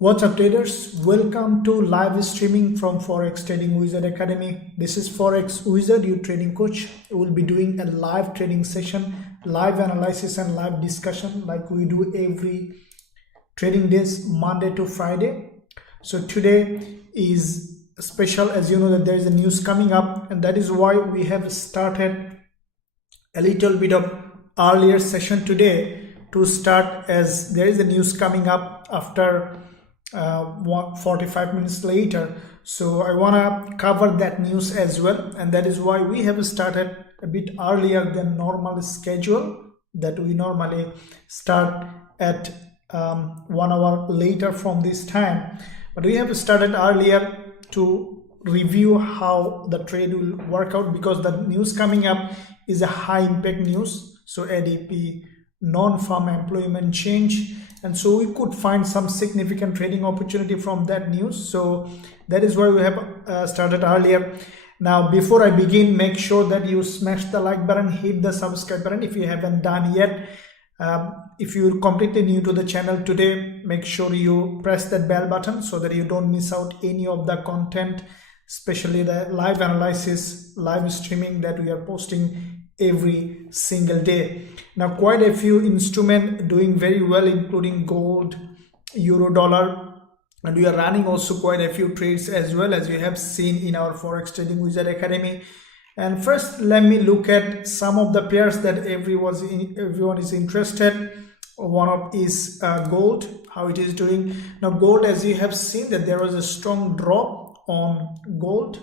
What's up traders? Welcome to live streaming from Forex Trading Wizard Academy. This is Forex Wizard, your trading coach. We will be doing a live trading session, live analysis and live discussion like we do every trading days, Monday to Friday. So today is special, as you know that there is a news coming up, and that is why we have started a little bit of earlier session today to start, as there is a news coming up after 45 minutes later. So I want to cover that news as well, and that is why we have started a bit earlier than normal schedule, that we normally start at 1 hour later from this time, but we have started earlier to review how the trade will work out, because the news coming up is a high impact news. So ADP, non-farm employment change, and so we could find some significant trading opportunity from that news. So that is why we have started earlier. Now before I begin, make sure that you smash the like button, hit the subscribe button if you haven't done yet. If you're completely new to the channel today, make sure you press that bell button so that you don't miss out any of the content, especially the live analysis, live streaming that we are posting every single day. Now quite a few instruments doing very well, including gold, euro, dollar, and we are running also quite a few trades as well, as you have seen in our Forex Trading Wizard Academy. And first, let me look at some of the pairs that everyone is interested. One of is gold, how it is doing. Now gold, as you have seen, that there was a strong drop on gold,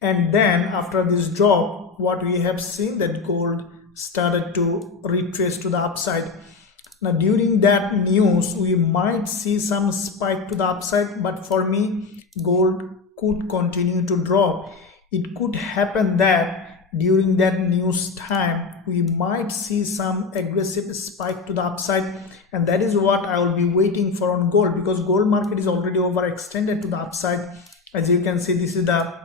and then after this drop, what we have seen, that gold started to retrace to the upside. Now during that news, we might see some spike to the upside, but for me, gold could continue to drop. It could happen that during that news time, we might see some aggressive spike to the upside, and that is what I will be waiting for on gold, because gold market is already overextended to the upside. As you can see, this is the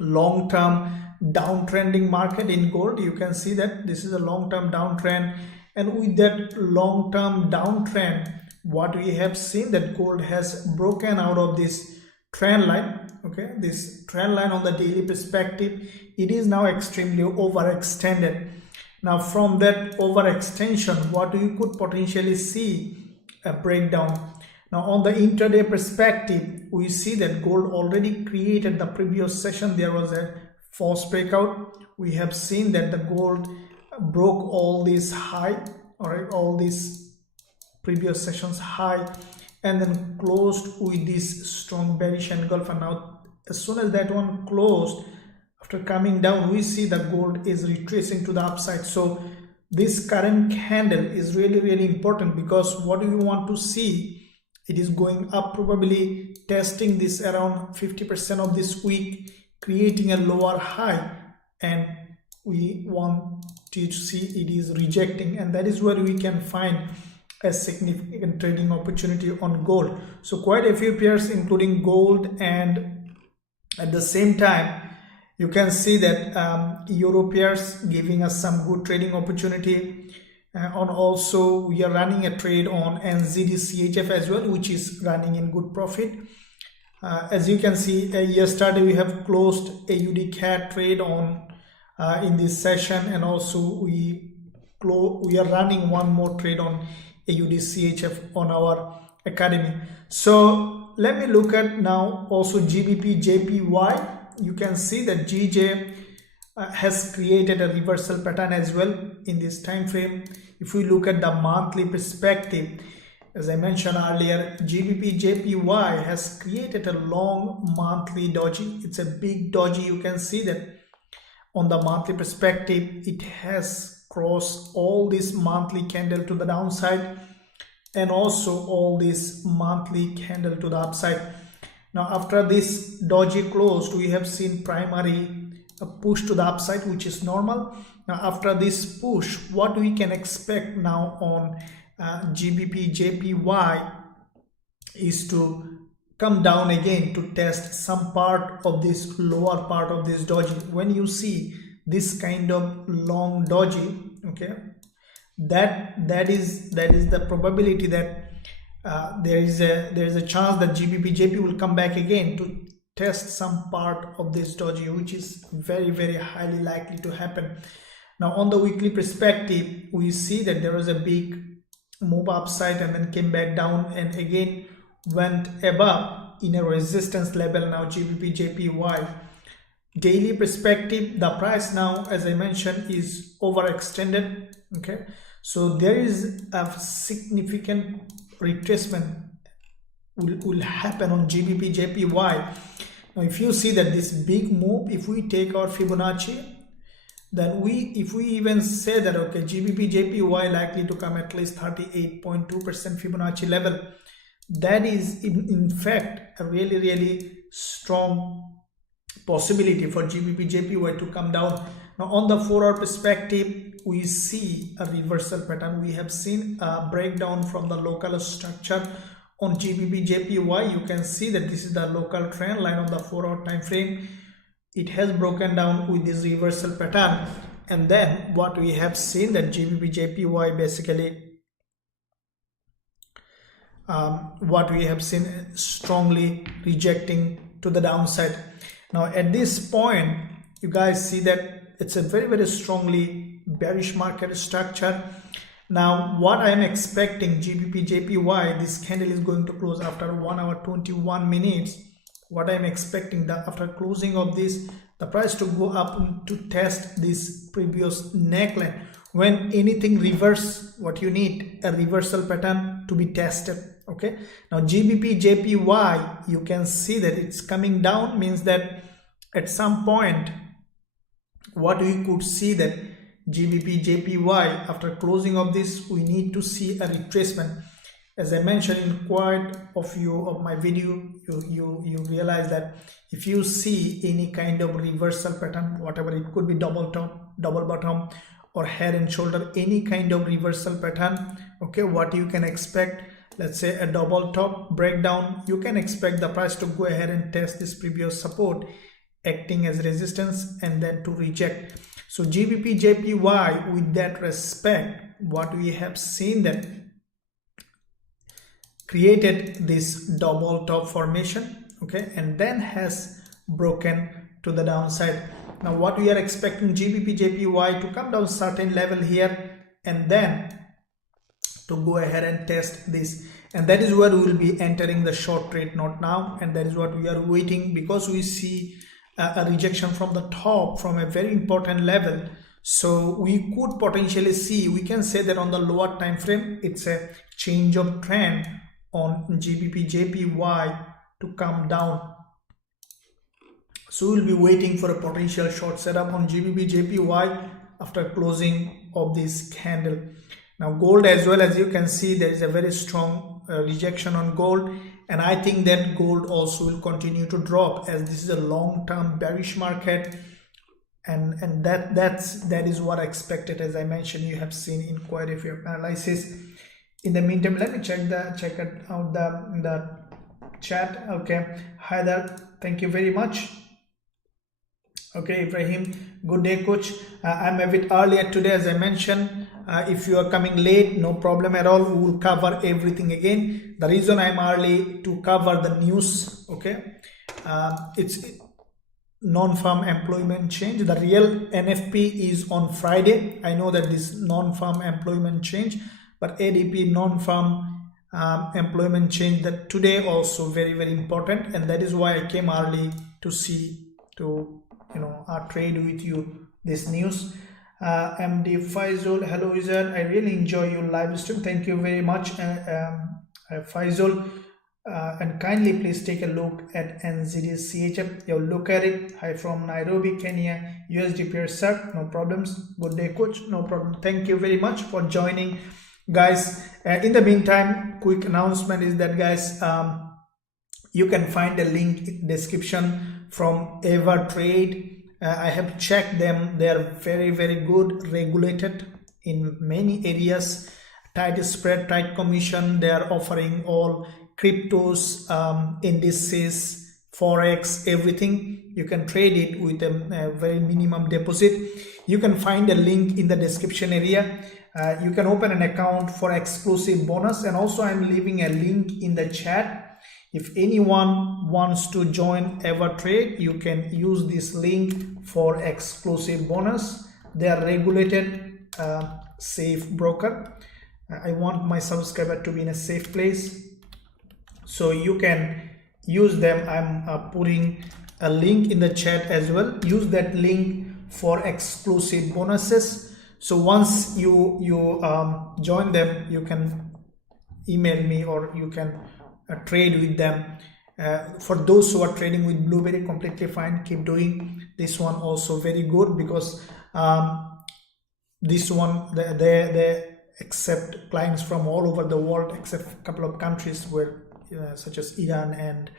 long-term downtrending market in gold. You can see that this is a long-term downtrend, and with that long-term downtrend, what we have seen, that gold has broken out of this trend line. Okay, this trend line on the daily perspective, it is now extremely overextended. Now from that overextension, what you could potentially see a breakdown. Now on the intraday perspective, we see that gold already created the previous session. There was a false breakout. We have seen that the gold broke all these high, all right, all these previous sessions high, and then closed with this strong bearish engulf. And now as soon as that one closed, after coming down, we see the gold is retracing to the upside. So this current candle is really important, because what we want to see, it is going up, probably testing this around 50% of this week, creating a lower high, and we want to see it is rejecting, and that is where we can find a significant trading opportunity on gold. So quite a few pairs, including gold, and at the same time you can see that euro pairs giving us some good trading opportunity. On also we are running a trade on NZD CHF as well, which is running in good profit. As you can see, yesterday we have closed AUD CAD trade on in this session, and also we are running one more trade on AUD CHF on our academy. So let me look at now also GBP JPY. You can see that GJ has created a reversal pattern as well in this time frame. If we look at the monthly perspective, as I mentioned earlier, GBP JPY has created a long monthly doji. It's a big doji. You can see that on the monthly perspective, it has crossed all this monthly candle to the downside, and also all this monthly candle to the upside. Now after this doji closed, we have seen primary a push to the upside, which is normal. Now after this push, what we can expect now on GBP JPY is to come down again to test some part of this lower part of this doji. When you see this kind of long doji, okay, that is the probability that there is a chance that Gbpusd will come back again to test some part of this doji, which is very, very highly likely to happen. Now on the weekly perspective, we see that there was a big move upside and then came back down and again went above in a resistance level. Now Gbpusd daily perspective, the price now, as I mentioned, is overextended. Okay, so there is a significant retracement will happen on Gbpusd. Now if you see that this big move, if we take our Fibonacci, then if we even say that okay, Gbpusd likely to come at least 38.2% Fibonacci level, that is in fact a really strong possibility for Gbpusd to come down. Now on the 4 hour perspective, we see a reversal pattern. We have seen a breakdown from the local structure on Gbpusd. You can see that this is the local trend line on the 4 hour time frame. It has broken down with this reversal pattern, and then what we have seen that Gbpusd basically what we have seen strongly rejecting to the downside. Now at this point, you guys see that it's a very strongly bearish market structure. Now what I am expecting, Gbpusd, this candle is going to close after 1 hour 21 minutes. What I am expecting that after closing of this, the price to go up to test this previous neckline. When anything reverse, what you need, a reversal pattern to be tested. Okay, now Gbpusd, you can see that it's coming down, means that at some point what we could see that Gbpusd after closing of this, we need to see a retracement. As I mentioned in quite a few of my video, you realize that if you see any kind of reversal pattern, whatever it could be, double top, double bottom, or head and shoulder, any kind of reversal pattern, okay, what you can expect, let's say a double top breakdown, you can expect the price to go ahead and test this previous support, acting as resistance and then to reject. So Gbpusd, with that respect, what we have seen that created this double top formation, okay, and then has broken to the downside. Now what we are expecting, Gbpusd to come down certain level here and then to go ahead and test this, and that is where we will be entering the short trade, not now, and that is what we are waiting, because we see a rejection from the top from a very important level. So we could potentially see, we can say that on the lower time frame, it's a change of trend on Gbpusd to come down. So we'll be waiting for a potential short setup on Gbpusd after closing of this candle. Now gold as well, as you can see, there is a very strong rejection on gold, and I think that gold also will continue to drop, as this is a long-term bearish market, and that is what I expected. As I mentioned, you have seen in quite a few analysis. In the meantime, let me check out the chat. Okay, hi there, thank you very much. Okay, Ibrahim, good day coach. I'm a bit earlier today, as I mentioned. If you are coming late, no problem at all, we will cover everything again. The reason I'm early to cover the news, okay, it's non-farm employment change. The real NFP is on Friday. I know that this non-farm employment change, but ADP non-farm employment change, that today also very important, and that is why I came early to see, to trade with you this news. MD Faisal, hello Wizard, I really enjoy your live stream, thank you very much. Faisal, and kindly please take a look at NZD CHF. You look at it. Hi from Nairobi, Kenya. USDPR sir, no problems. Good day coach, no problem. Thank you very much for joining, guys. In the meantime, quick announcement is that, guys, you can find a link in description from EverTrade. I have checked them. They are very good, regulated in many areas, tight spread, tight commission. They are offering all cryptos, indices, forex, everything. You can trade it with a very minimum deposit. You can find a link in the description area. You can open an account for exclusive bonus, and also I'm leaving a link in the chat. If anyone wants to join EverTrade, you can use this link for exclusive bonus. They are regulated, safe broker. I want my subscriber to be in a safe place, so you can use them. I'm putting a link in the chat as well. Use that link for exclusive bonuses. So once you join them, you can email me, or you can trade with them. For those who are trading with Blueberry, completely fine, keep doing. This one also very good, because this one they accept clients from all over the world, except a couple of countries where such as Iran and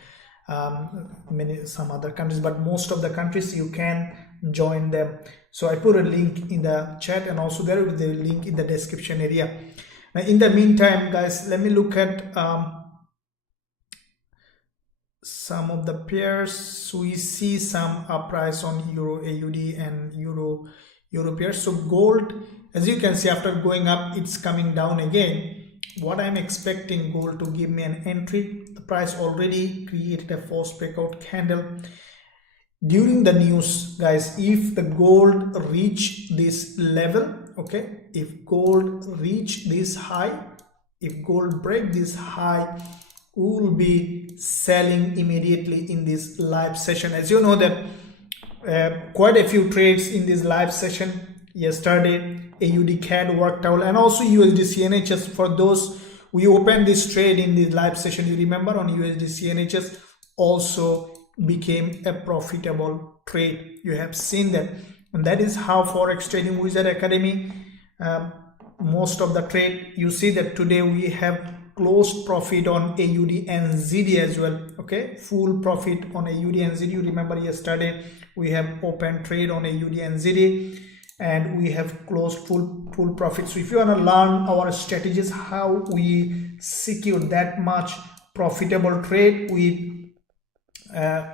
some other countries, but most of the countries you can join them. So I put a link in the chat, and also there will be the link in the description area. Now in the meantime, guys, let me look at some of the pairs. So we see some price on Euro AUD and Euro pairs. So gold, as you can see, after going up, it's coming down again. What I'm expecting gold to give me an entry. The price already created a false breakout candle during the news, guys. If the gold reach this level, okay, if gold reach this high, if gold break this high, we will be selling immediately in this live session. As you know that quite a few trades in this live session yesterday. AUD CAD worked out, and also USD CNHS. For those, we opened this trade in the live session, you remember, on USD CNHS, also became a profitable trade. You have seen that, and that is how Forex Trading Wizard Academy, most of the trade, you see that today we have closed profit on AUD and ZD as well. Okay, full profit on AUD and ZD. You remember yesterday we have open trade on AUD and ZD, and we have closed full profit. So if you want to learn our strategies, how we secure that much profitable trade with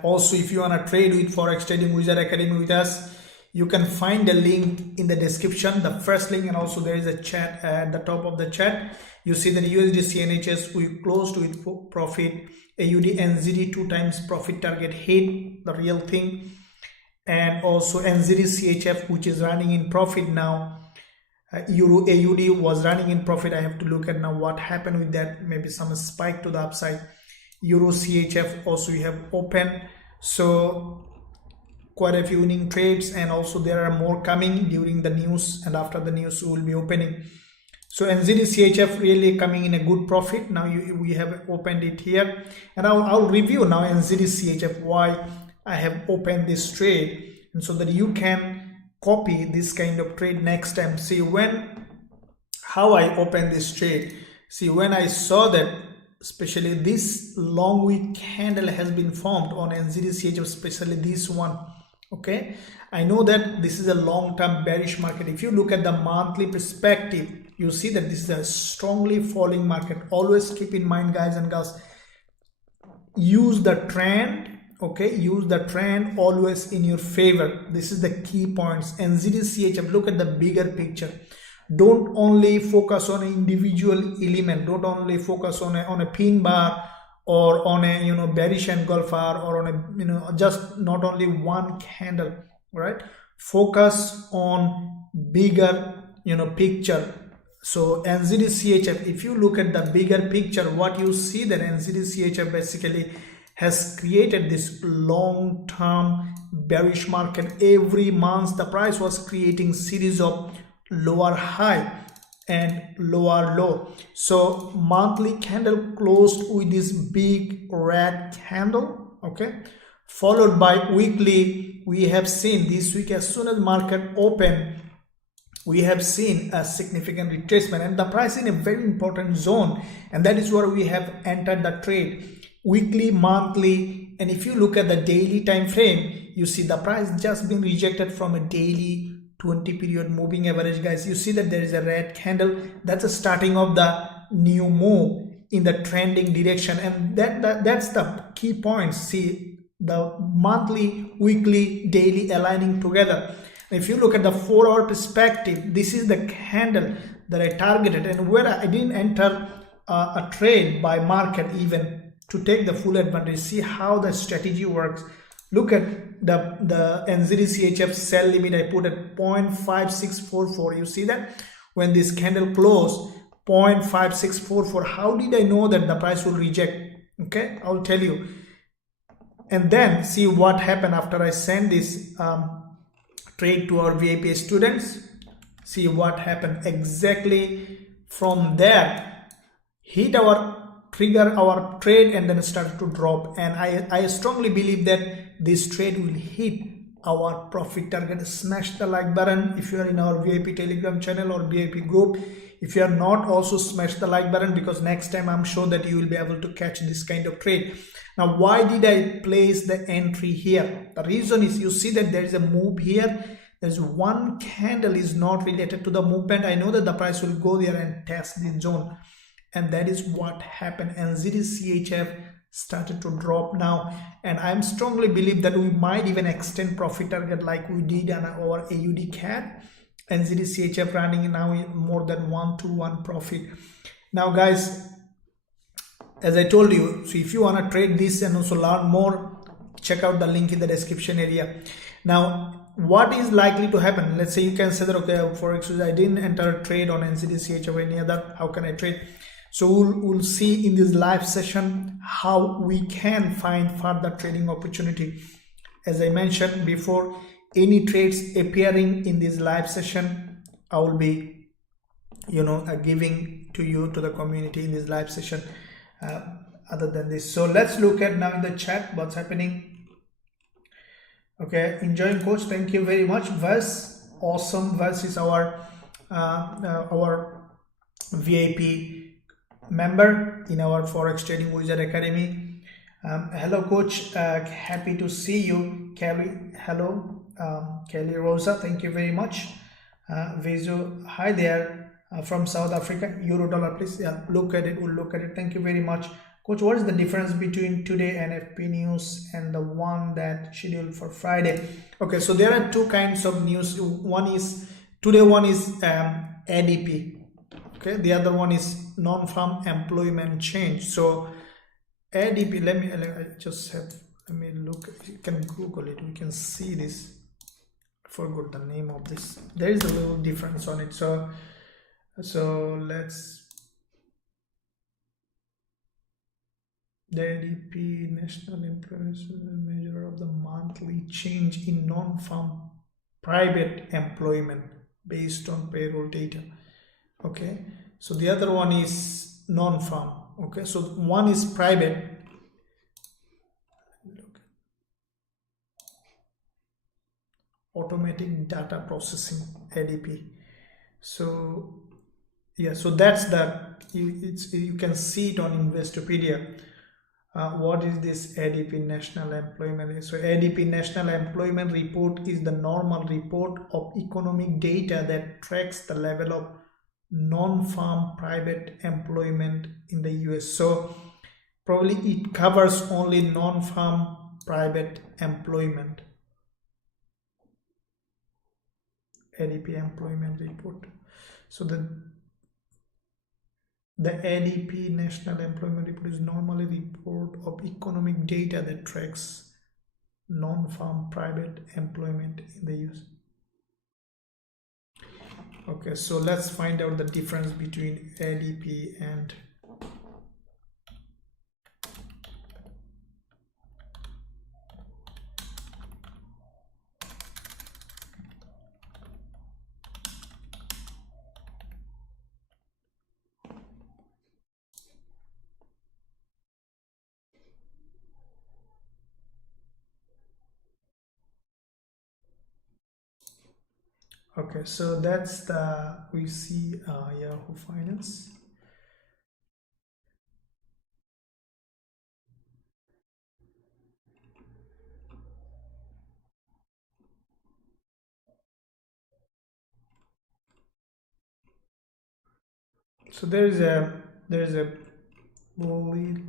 also, if you want to trade with Forex Trading Wizard Academy with us, you can find the link in the description, the first link, and also there is a chat at the top of the chat. You see that USD CNHS we closed with profit, AUD and ZD 2 times profit target hit, the real thing. And also NZD CHF, which is running in profit now. Euro AUD was running in profit. I have to look at now what happened with that. Maybe some spike to the upside. Euro CHF also we have open. So quite a few winning trades, and also there are more coming during the news, and after the news we will be opening. So NZD CHF really coming in a good profit. Now we have opened it here, and I'll review now NZD CHF why I have opened this trade, and so that you can copy this kind of trade next time. See how I opened this trade. See, when I saw that especially this long wick candle has been formed on NZD CHF, especially this one, okay, I know that this is a long-term bearish market. If you look at the monthly perspective, you see that this is a strongly falling market. Always keep in mind, guys and girls, use the trend. Okay, use the trend always in your favor. This is the key points. NZD CHF, look at the bigger picture. Don't only focus on an individual element. Don't only focus on a pin bar, or on a bearish engulfer, or on a just not only one candle, right? Focus on bigger picture. So NZD CHF, if you look at the bigger picture, what you see that NZD CHF basically has created this long-term bearish market. Every month the price was creating series of lower high and lower low. So monthly candle closed with this big red candle, okay, followed by weekly. We have seen this week, as soon as market open, we have seen a significant retracement, and the price in a very important zone, and that is where we have entered the trade. Weekly, monthly, and if you look at the daily time frame, you see the price just been rejected from a daily 20 period moving average, guys. You see that there is a red candle. That's the starting of the new move in the trending direction, and that's the key points. See the monthly, weekly, daily aligning together. If you look at the 4-hour perspective, this is the candle that I targeted, and where I didn't enter a trade by market even to take the full advantage. See how the strategy works. Look at the NZD-CHF sell limit I put at 0.5644. You see that when this candle closed 0.5644, how did I know that the price will reject? Okay, I'll tell you. And then see what happened after I send this trade to our VIP students. See what happened exactly from there. Hit our trigger, our trade, and then started to drop. And I strongly believe that this trade will hit our profit target. Smash the like button if you are in our VIP Telegram channel or VIP group. If you are not, also smash the like button, because next time I'm sure that you will be able to catch this kind of trade. Now, why did I place the entry here? The reason is, you see that there is a move here. There's one candle is not related to the movement. I know that the price will go there and test the zone, and that is what happened. NZD-CHF started to drop now, and I'm strongly believe that we might even extend profit target like we did on our AUD CAD. NZD-CHF running now in more than 1-to-1 profit. Now guys, as I told you, so if you want to trade this and also learn more, check out the link in the description area. Now, what is likely to happen? Let's say you can say that, okay, forex, I didn't enter a trade on NZD-CHF or any other, how can I trade? So we'll see in this live session how we can find further trading opportunity. As I mentioned before, any trades appearing in this live session, I will be giving to you, to the community in this live session. Other than this, so let's look at now in the chat what's happening. Okay, enjoying coach, thank you very much. Vers, awesome. Vers is our VIP member in our forex trading wizard academy. Hello coach, happy to see you. Kelly, hello. Kelly Rosa, thank you very much. Vezu, hi there. From South Africa, euro dollar, please. Yeah, look at it. We'll look at it. Thank you very much, coach. What is the difference between today NFP news and the one that scheduled for Friday? Okay, so there are two kinds of news. One is today, one is ADP. Okay, the other one is non-farm employment change. So ADP, let me look. You can Google it. We can see this. I forgot the name of this. There is a little difference on it. So let's, the ADP national employment measure of the monthly change in non-farm private employment based on payroll data. Okay, so the other one is non-farm. Okay, so one is private. Automatic data processing, ADP. So yeah, so that's the, you can see it on Investopedia. What is this ADP national employment? So ADP national employment report is the normal report of economic data that tracks the level of non-farm private employment in the US. So probably it covers only non-farm private employment. ADP employment report. So the ADP National Employment Report is normally a report of economic data that tracks non-farm private employment in the US. Okay, so let's find out the difference between ADP and okay, so that's the, we see Yahoo Finance. So there's a little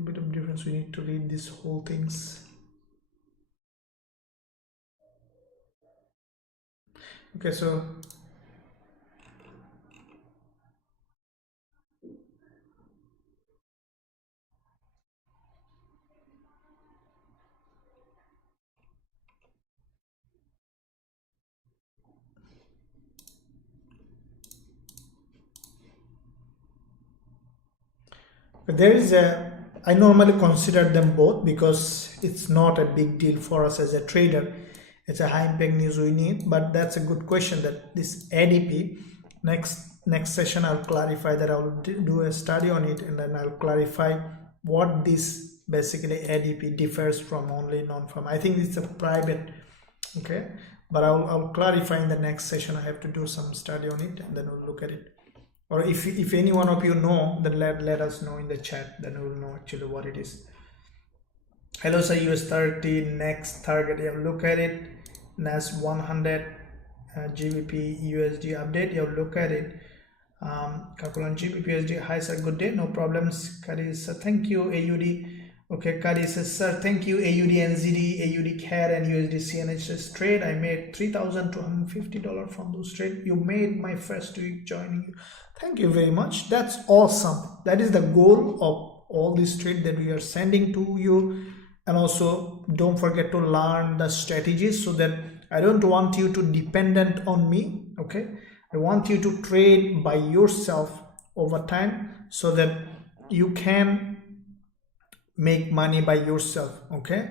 bit of difference. We need to read this whole things. Okay, so There is I normally consider them both because it's not a big deal for us as a trader. It's a high impact news we need, but that's a good question. That this ADP, next session I'll clarify that. I'll do a study on it, and then I'll clarify what this basically ADP differs from only non-farm. I think it's a private, okay, but I'll clarify in the next session. I have to do some study on it, and then we'll look at it. Or if any one of you know, then let us know in the chat, then we'll know actually what it is. Hello sir, US30 next target. You have look at it. NAS100 Gbp USD update. You have look at it. Calculate Gbpusd. Hi sir, good day, no problems. Kari sir, thank you. AUD. Okay, Kari says sir, thank you. AUD NZD, AUD CAD and USD CNH trade. I made $3,250 from those trade. You made my first week joining you. Thank you very much. That's awesome. That is the goal of all this trade that we are sending to you. And also don't forget to learn the strategies, so that I don't want you to dependent on me. Okay, I want you to trade by yourself over time, so that you can make money by yourself. Okay,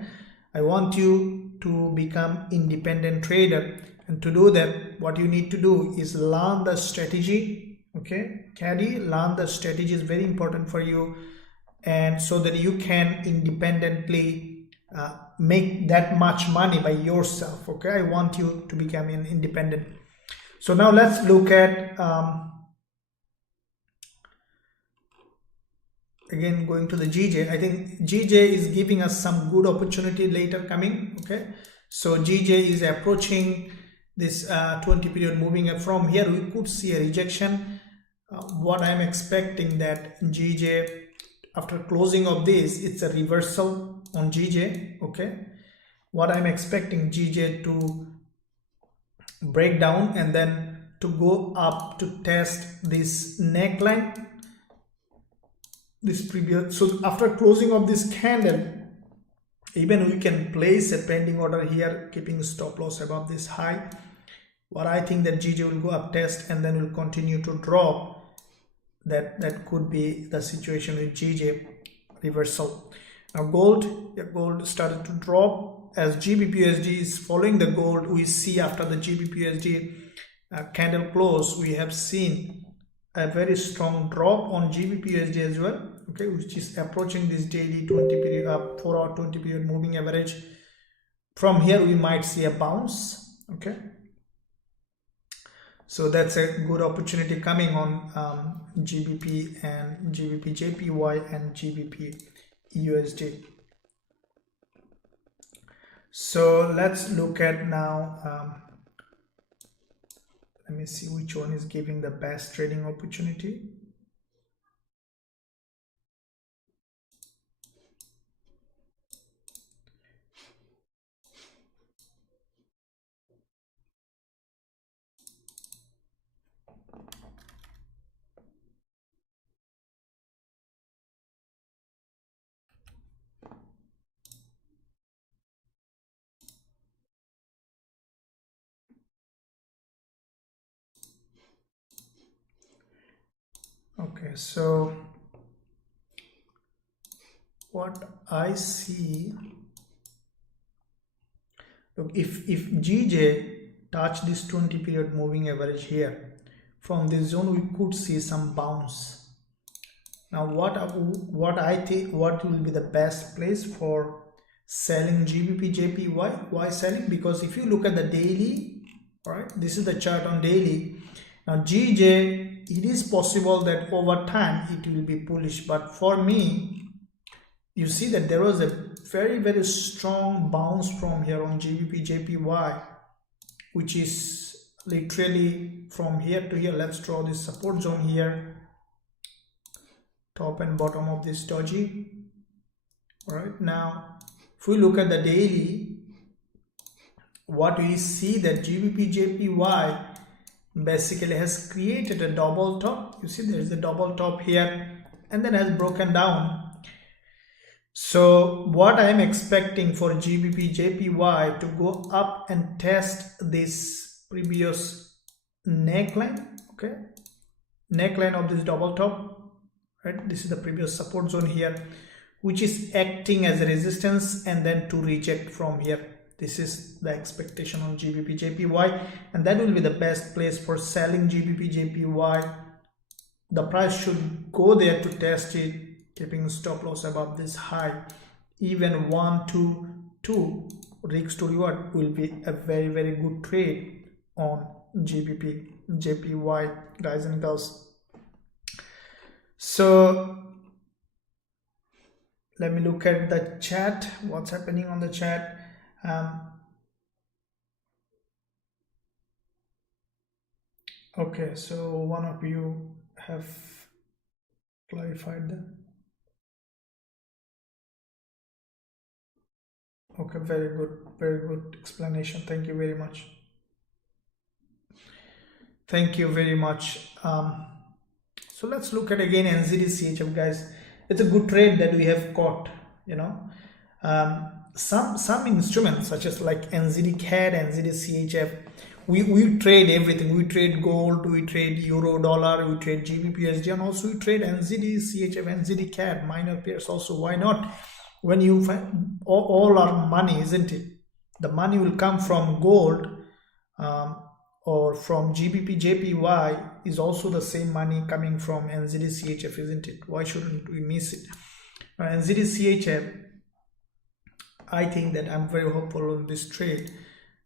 I want you to become independent trader, and to do that, what you need to do is learn the strategy. Okay, caddy, learn the strategy is very important for you, and so that you can independently make that much money by yourself. Okay, I want you to become an independent. So now let's look at again going to the GJ. I think GJ is giving us some good opportunity later coming. Okay, so GJ is approaching this 20 period moving up. From here we could see a rejection. What I'm expecting that GJ, after closing of this, it's a reversal on GJ. Okay, what I'm expecting GJ to break down and then to go up to test this neckline, this previous. So after closing of this candle, even we can place a pending order here, keeping stop loss above this high. What I think that GJ will go up test and then will continue to drop. That could be the situation with GJ reversal. Now gold started to drop as Gbpusd is following the gold. We see after the Gbpusd candle close, we have seen a very strong drop on Gbpusd as well. Okay, which is approaching this daily 20 period 4-hour 20 period moving average. From here we might see a bounce. Okay, so that's a good opportunity coming on GBP and JPY and GBP USD. So let's look at now. Let me see which one is giving the best trading opportunity. Okay, so what I see, look, if GJ touch this 20 period moving average here, from this zone we could see some bounce. Now what I think, what will be the best place for selling GBP JPY? Why selling? Because if you look at the daily, right, this is the chart on daily. Now GJ, it is possible that over time it will be bullish, but for me, you see that there was a very strong bounce from here on GBP JPY, which is literally from here to here. Let's draw this support zone here, top and bottom of this doji. All right, now if we look at the daily, what we see that GBP JPY basically has created a double top. You see there is a double top here and then has broken down. So what I am expecting for GBP JPY to go up and test this previous neckline, okay, neckline of this double top, right? This is the previous support zone here, which is acting as a resistance and then to reject from here. This is the expectation on GBP JPY, and that will be the best place for selling GBP JPY. The price should go there to test it, keeping stop loss above this high. Even 1 to 2 risk to reward will be a very, very good trade on GBP JPY, guys and girls. So let me look at the chat. What's happening on the chat? Okay, so one of you have clarified that. Okay, very good explanation. Thank you very much. Thank you very much. So let's look at again NZD CHF, guys. It's a good trade that we have caught, you know. Some instruments such as like NZD CAD, NZD CHF, we trade everything. We trade gold, we trade euro dollar, we trade Gbpusd, and also we trade NZD CHF, NZD CAD, minor pairs also. Why not? When you find all our money, isn't it? The money will come from gold or from GBP JPY is also the same money coming from NZD CHF, isn't it? Why shouldn't we miss it? NZD CHF, I think that I'm very hopeful on this trade.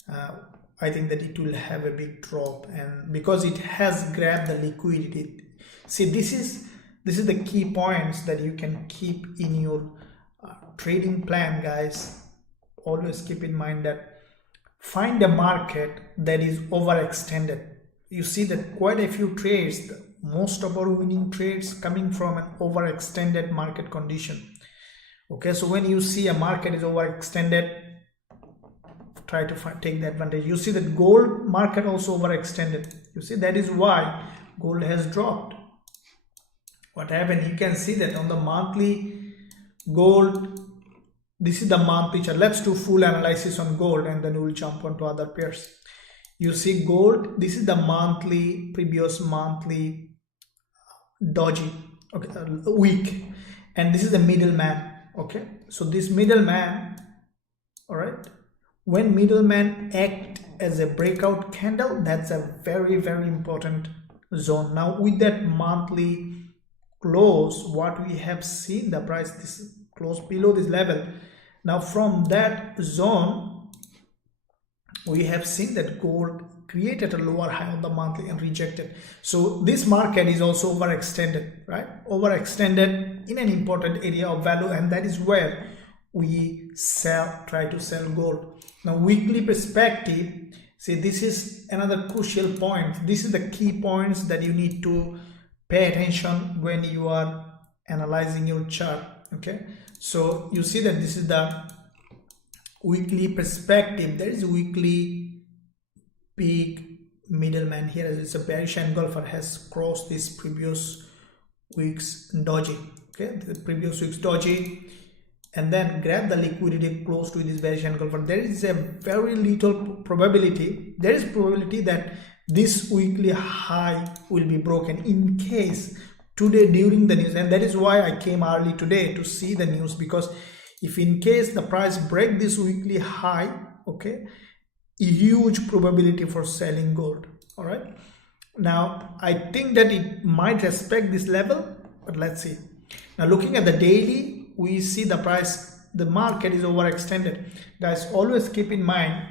I think that it will have a big drop, and because it has grabbed the liquidity. See, this is the key points that you can keep in your trading plan, guys. Always keep in mind that find a market that is overextended. You see that quite a few trades, most of our winning trades coming from an overextended market condition. Okay, so when you see a market is overextended, try to take the advantage. You see that gold market also overextended. You see that is why gold has dropped. What happened? You can see that on the monthly gold, this is the monthly chart. Let's do full analysis on gold and then we'll jump onto other pairs. You see gold, this is the monthly, previous monthly doji, okay, week, and this is the middleman. Okay, so this middleman, all right, when middleman act as a breakout candle, that's a very, very important zone. Now with that monthly close, what we have seen, the price this close below this level. Now from that zone, we have seen that gold created a lower high on the monthly and rejected. So this market is also overextended, right? Overextended in an important area of value, and that is where we try to sell gold. Now weekly perspective, see, this is another crucial point. This is the key points that you need to pay attention when you are analyzing your chart. Okay, so you see that this is the weekly perspective. There is a weekly peak middleman here. It's a bearish engulfer, has crossed this previous week's doji. Okay, the previous week's doji, and then grab the liquidity close to this bearish engulfer. There is a very little probability. There is probability that this weekly high will be broken in case today during the news, and that is why I came early today to see the news, because if in case the price break this weekly high, okay, a huge probability for selling gold. All right, now I think that it might respect this level, but let's see. Now looking at the daily, we see the price, the market is overextended. Guys, always keep in mind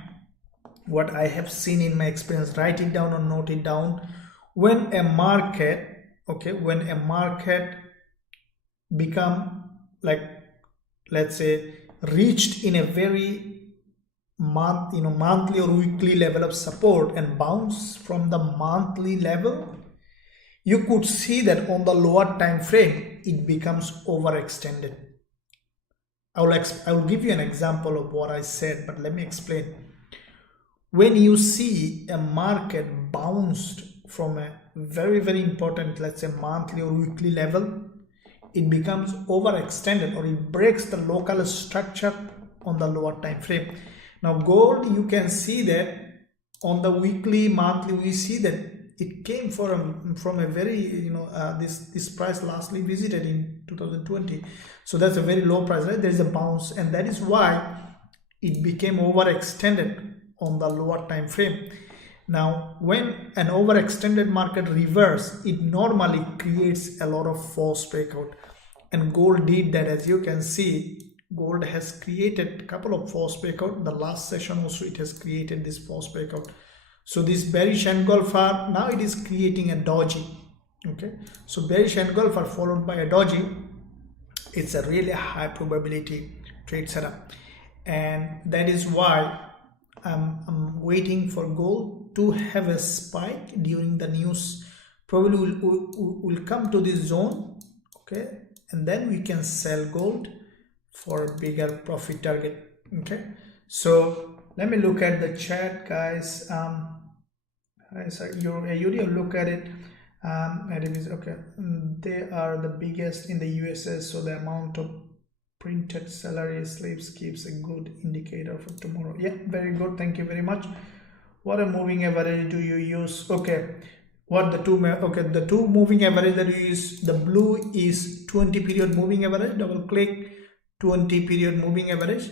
what I have seen in my experience. Write it down or note it down. When a market, okay, when a market become like, let's say, reached in a very monthly or weekly level of support and bounce from the monthly level, you could see that on the lower time frame it becomes overextended. I will give you an example of what I said, but let me explain. When you see a market bounced from a very, very important, let's say, monthly or weekly level, it becomes overextended or it breaks the local structure on the lower time frame. Now gold, you can see that on the weekly, monthly, we see that it came from a very this price lastly visited in 2020, so that's a very low price, right? There is a bounce, and that is why it became overextended on the lower time frame. Now when an overextended market reverse, it normally creates a lot of false breakout, and gold did that. As you can see, gold has created a couple of false breakout. The last session also it has created this false breakout. So this bearish engulfer, now it is creating a doji. Okay, so bearish engulfer followed by a doji, it's a really high probability trade setup, and that is why I'm waiting for gold to have a spike during the news. Probably will come to this zone, okay, and then we can sell gold for a bigger profit target. Okay, so let me look at the chart, guys. Your AUD, look at it. Okay, they are the biggest in the USA, so the amount of printed salary slips gives a good indicator for tomorrow. Yeah, very good, thank you very much. What a moving average do you use? Okay, what the the two moving average that you use, the blue is 20 period moving average, double click 20 period moving average.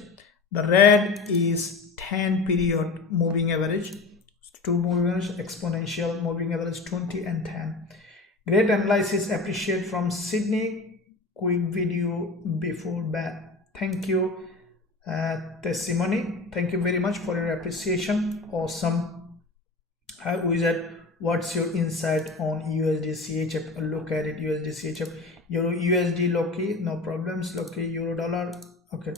The red is 10 period moving average, two moving average, exponential moving average 20 and 10. Great analysis, appreciate from Sydney. Quick video before bed. Thank you, testimony. Thank you very much for your appreciation. Awesome. Hi Wizard, what's your insight on USD CHF? Look at it. USD CHF, Euro USD Loki, no problems. Loki, Euro dollar. Okay.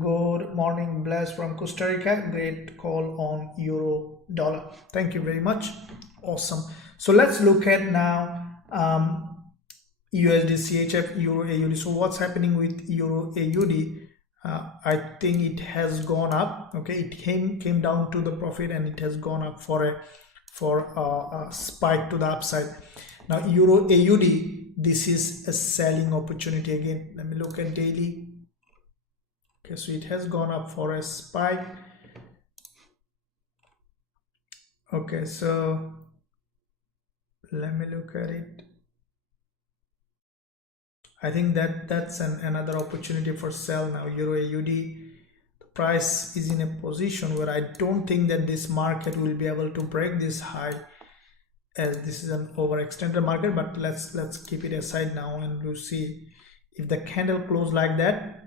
Good morning, Bless from Costa Rica. Great call on Euro dollar. Thank you very much. Awesome. So let's look at now USD CHF, Euro AUD. So what's happening with Euro AUD? I think it has gone up. Okay, it came down to the profit and it has gone up for a spike to the upside. Now Euro AUD, this is a selling opportunity again. Let me look at daily. Okay, so it has gone up for a spike. Okay, so let me look at it. I think that's another opportunity for sell now. Euro AUD, the price is in a position where I don't think that this market will be able to break this high, as this is an overextended market. But let's keep it aside now, and we'll see if the candle close like that.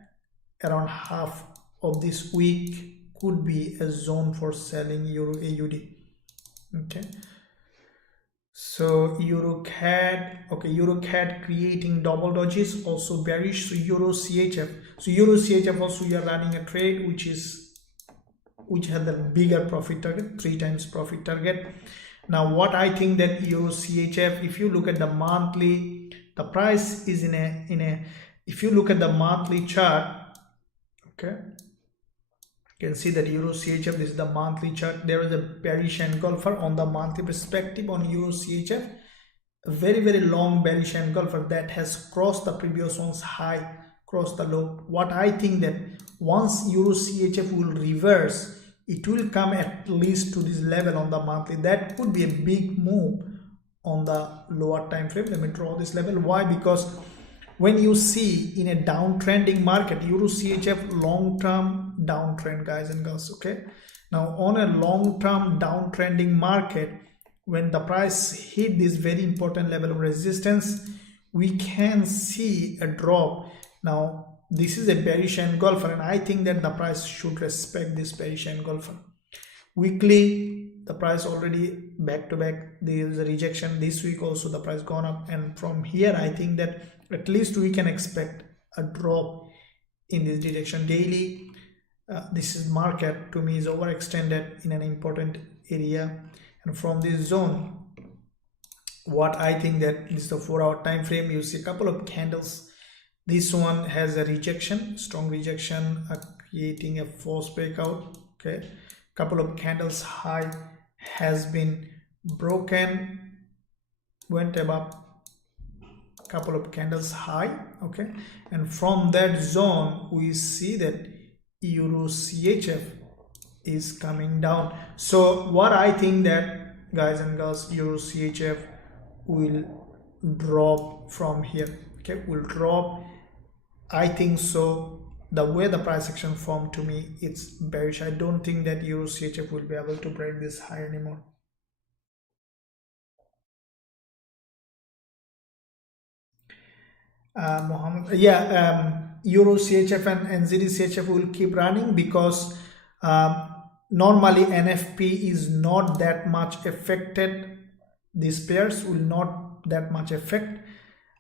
Around half of this week could be a zone for selling Euro AUD. Okay, so Euro CAD, okay, Euro CAD creating double dojis, also bearish. So Euro CHF, so Euro CHF also you are running a trade which had the bigger profit target, 3 times profit target. Now what I think that Euro CHF, if you look at the monthly, the price is in a if you look at the monthly chart, okay, you can see that Euro CHF, this is the monthly chart. There is a bearish engulfer on the monthly perspective on Euro CHF, a very long bearish engulfer that has crossed the previous one's high, crossed the low. What I think that once Euro CHF will reverse, it will come at least to this level on the monthly. That could be a big move on the lower time frame. Let me draw this level. Why? Because when you see in a downtrending market, Euro CHF long-term downtrend, guys and girls. Okay, now on a long-term downtrending market, when the price hit this very important level of resistance, we can see a drop. Now this is a bearish engulfer, and I think that the price should respect this bearish engulfer. Weekly, the price already back to back, there is a rejection. This week also the price gone up, and from here I think that at least we can expect a drop in this direction. Daily, this is market to me is overextended in an important area, and from this zone, what I think that is the 4-hour time frame, you see a couple of candles. This one has a rejection, strong rejection, creating a false breakout. Okay, couple of candles high has been broken, went above couple of candles high. Okay, and from that zone we see that Euro CHF is coming down. So what I think that guys and girls, Euro CHF will drop from here. Okay, will drop. I think so. The way the price action formed, to me, it's bearish. I don't think that Euro CHF will be able to break this high anymore. Mohammed, Euro CHF and NZD CHF will keep running because normally NFP is not that much affected. These pairs will not that much affect,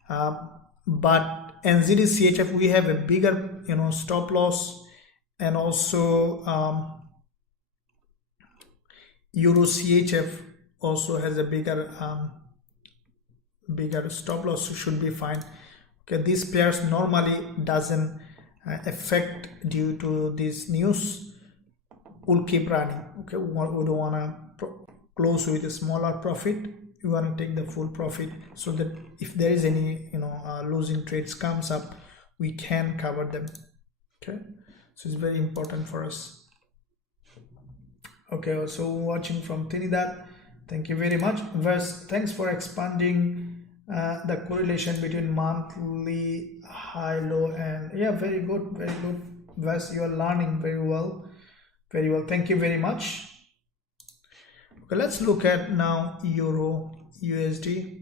but NZD CHF we have a bigger stop loss, and also Euro CHF also has a bigger stop loss, so should be fine. Okay, these pairs normally doesn't affect due to this news. We'll keep running. Okay, we don't want to close with a smaller profit. We want to take the full profit, so that if there is any losing trades comes up, we can cover them. Okay, so it's very important for us. Okay, so watching from Trinidad, thank you very much. Vers, thanks for expanding the correlation between monthly high low, and yeah, very good Vers, you are learning very well. Thank you very much. Okay, let's look at now Euro USD.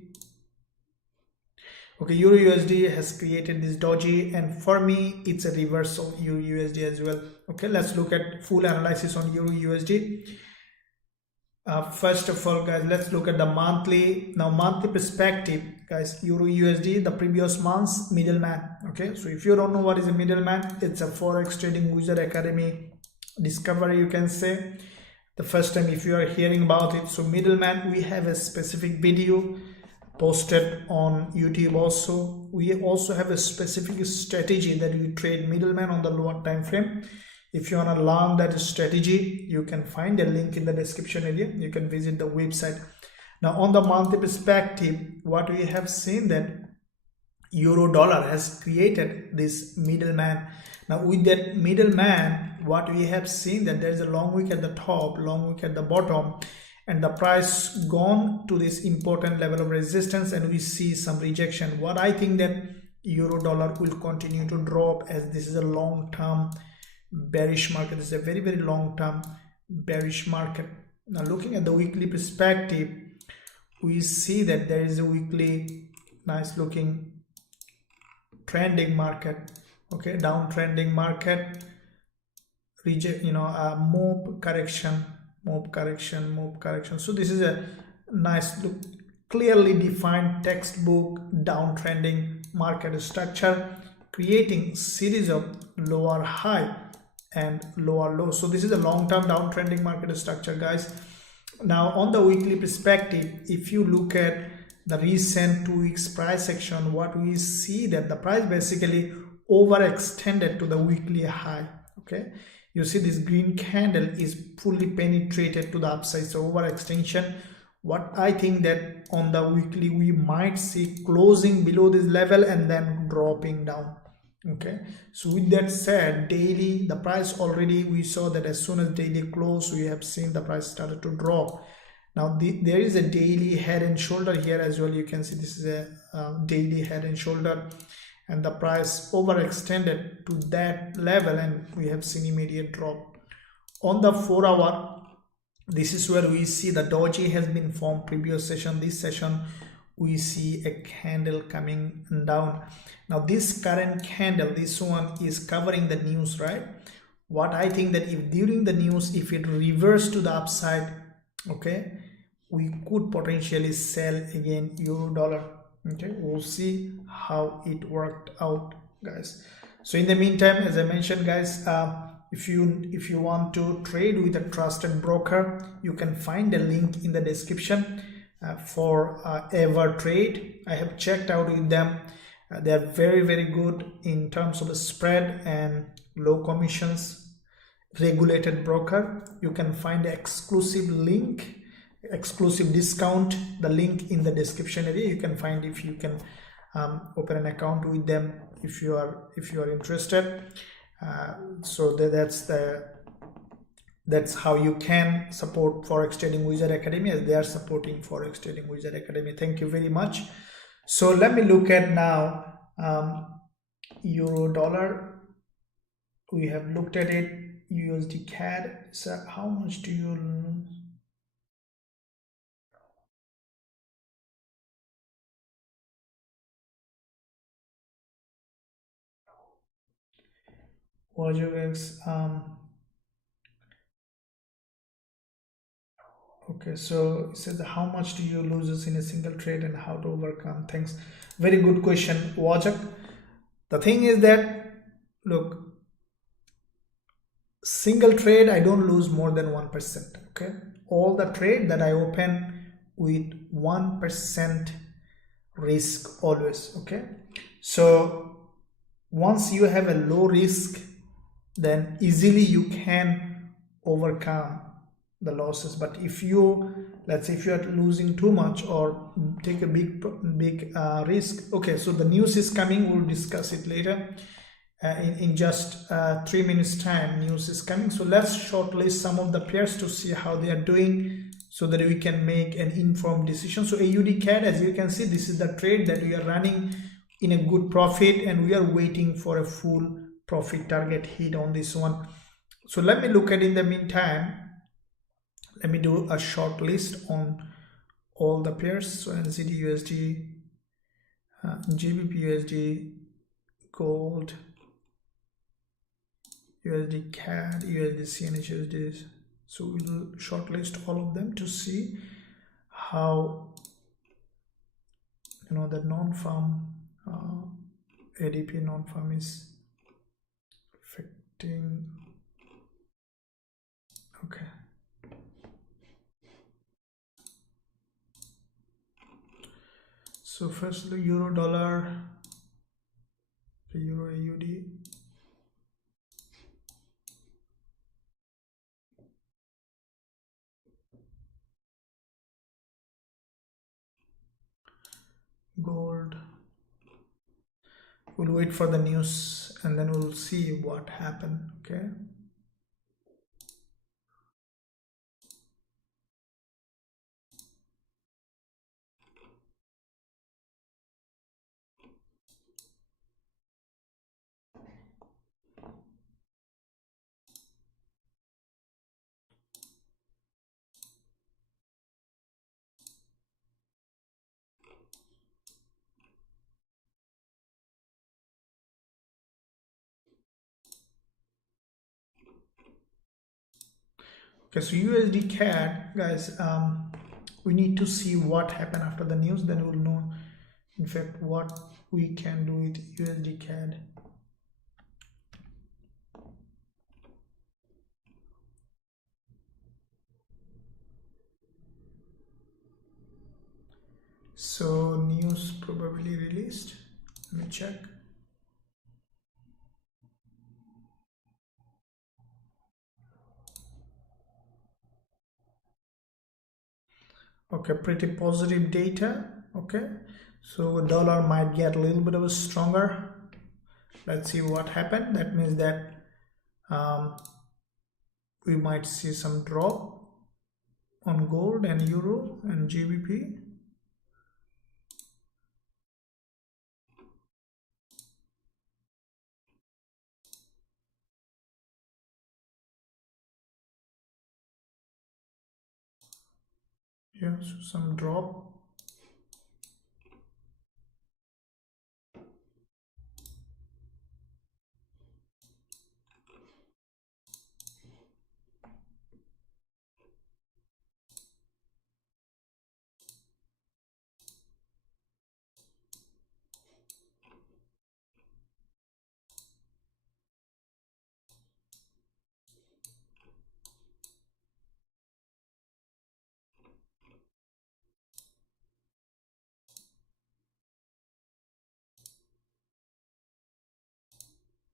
Okay, Euro USD has created this doji, and for me it's a reversal Euro USD as well. Okay, let's look at full analysis on Euro USD. First of all, guys, let's look at the monthly. Now, monthly perspective, guys, Euro USD, the previous month's middleman. Okay, so if you don't know what is a middleman, it's a forex trading wizard academy discovery, you can say, the first time if you are hearing about it. So middleman, we have a specific video posted on YouTube. Also, we also have a specific strategy that we trade middleman on the lower time frame. If you want to learn that strategy, you can find a link in the description area. You can visit the website. Now, on the monthly perspective, what we have seen that euro dollar has created this middleman. Now, with that middleman, what we have seen that there is a long wick at the top, long wick at the bottom, and the price gone to this important level of resistance, and we see some rejection. What I think that euro dollar will continue to drop, as this is a long-term bearish market. This is a very long-term bearish market. Now, looking at the weekly perspective, we see that there is a weekly nice looking trending market. Okay, downtrending market, reject, move correction. So this is a nice look, clearly defined textbook downtrending market structure, creating series of lower high and lower low. So this is a long-term downtrending market structure, guys. Now, on the weekly perspective, if you look at the recent 2 weeks price action, what we see that the price basically overextended to the weekly high. Okay, you see this green candle is fully penetrated to the upside, so overextension. What I think that on the weekly we might see closing below this level and then dropping down. Okay, so with that said, daily the price already, we saw that as soon as daily close, we have seen the price started to drop. Now there is a daily head and shoulder here as well. You can see this is a daily head and shoulder, and the price overextended to that level, and we have seen immediate drop. On the 4 hour, this is where we see the doji has been formed previous session. This session we see a candle coming down. Now this current candle, this one is covering the news, right? What I think that if during the news, if it reverses to the upside, okay, we could potentially sell again euro dollar. Okay, we'll see how it worked out, guys. So in the meantime, as I mentioned, guys, if you want to trade with a trusted broker, you can find a link in the description for EverTrade. I have checked out with them. They are very good in terms of the spread and low commissions, regulated broker. You can find the exclusive link, exclusive discount, the link in the description area. You can find if you can open an account with them if you are interested. So that's the That's how you can support Forex Trading Wizard Academy, as they are supporting Forex Trading Wizard Academy. Thank you very much. So let me look at now euro dollar. We have looked at it. USD CAD. So how much do you lose? Okay, so it says how much do you lose in a single trade and how to overcome? Thanks. Very good question, Wajak. The thing is that, look, single trade I don't lose more than 1%. Okay, all the trade that I open with 1% risk always. Okay, so once you have a low risk, then easily you can overcome the losses. But if you, let's say if you are losing too much or take a big risk, okay, so the news is coming, we'll discuss it later. In just 3 minutes time, news is coming. So let's shortlist some of the pairs to see how they are doing, so that we can make an informed decision. So AUD CAD, as you can see, this is the trade that we are running in a good profit, and we are waiting for a full profit target hit on this one. So let me look at, in the meantime, let me do a short list on all the pairs. So NZD USD, GBP USD, gold, USD CAD, USD CNH USD. So we'll shortlist all of them to see how, you know, the non-farm ADP non-farm is affecting. Okay. So firstly, euro dollar, euro AUD. Gold. We'll wait for the news and then we'll see what happened. Okay. Okay, so USD CAD, guys, we need to see what happened after the news, then we'll know in fact what we can do with USD CAD. So news probably released. Let me check. Okay, pretty positive data. Okay, so dollar might get a little bit of a stronger. Let's see what happened. That means that we might see some drop on gold and euro and GBP. Yeah, so some drop.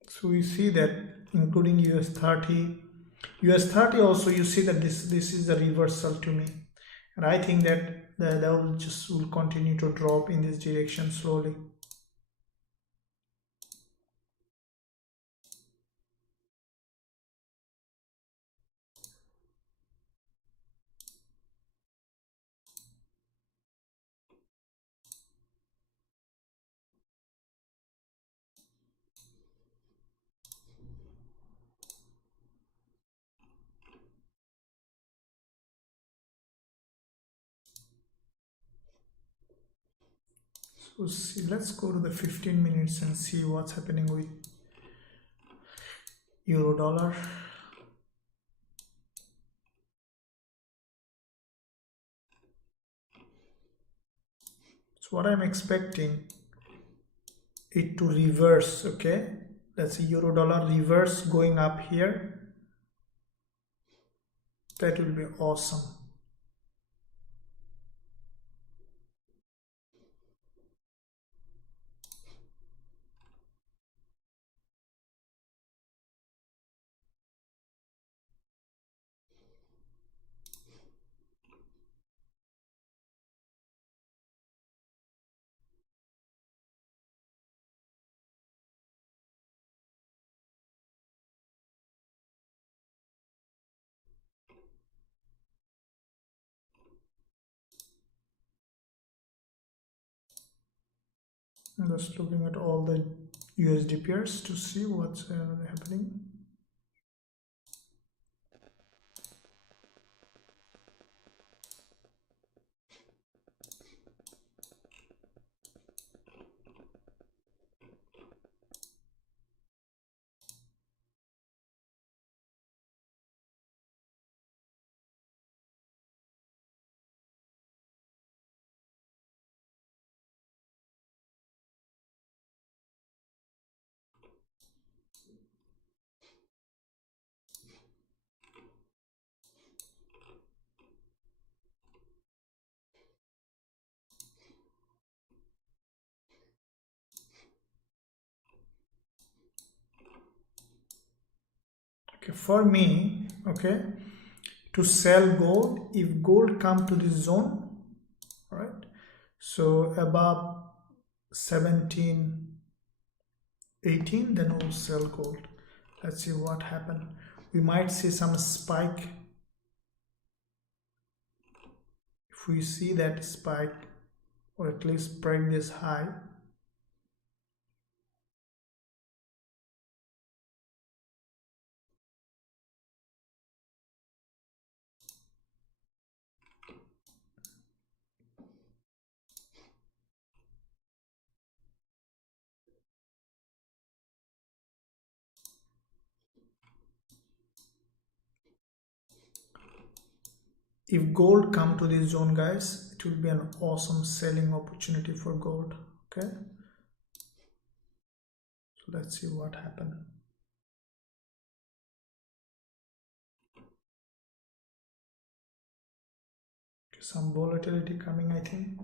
So we see that including US30 also, you see that this is a reversal to me, and I think that the will continue to drop in this direction slowly. So see, let's go to the 15 minutes and see what's happening with euro dollar. So what I'm expecting it to reverse. Okay, let's see, euro dollar reverse going up here. That will be awesome. I'm just looking at all the USD pairs to see what's happening. Okay, for me, okay, to sell gold, if gold come to this zone, all right, so above 17, 18, then we'll sell gold. Let's see what happened. We might see some spike. If we see that spike, or at least break this high, if gold come to this zone, guys, it will be an awesome selling opportunity for gold. Okay, so let's see what happened. Okay, some volatility coming, I think.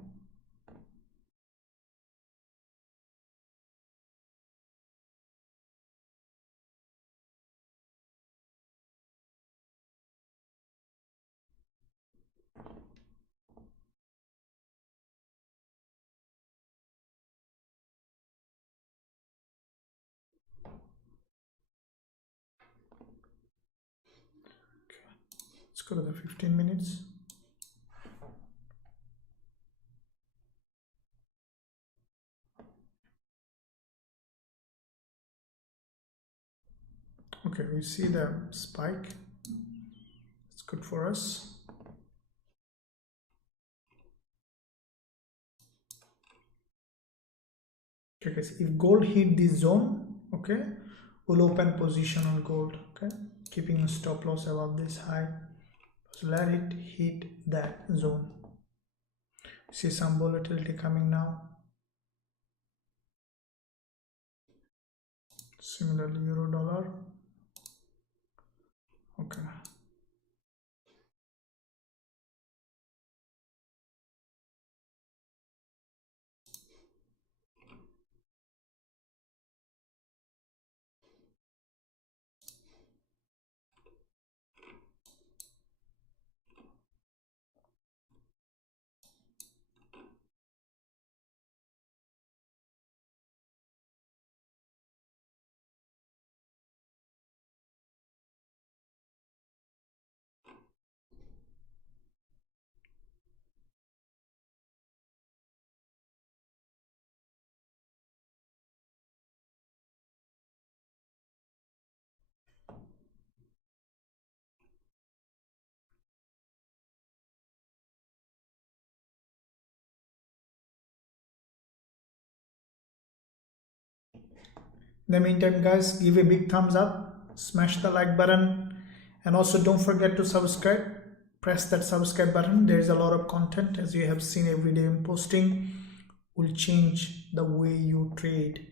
Let's go to the 15 minutes. Okay, we see the spike. It's good for us. Okay, guys, if gold hit this zone, okay, we'll open position on gold. Okay, keeping a stop loss above this high. So let it hit that zone. See some volatility coming now. Similarly, euro dollar. Okay. In the meantime, guys, give a big thumbs up, smash the like button, and also don't forget to subscribe. Press that subscribe button. There is a lot of content, as you have seen every day I'm posting, will change the way you trade.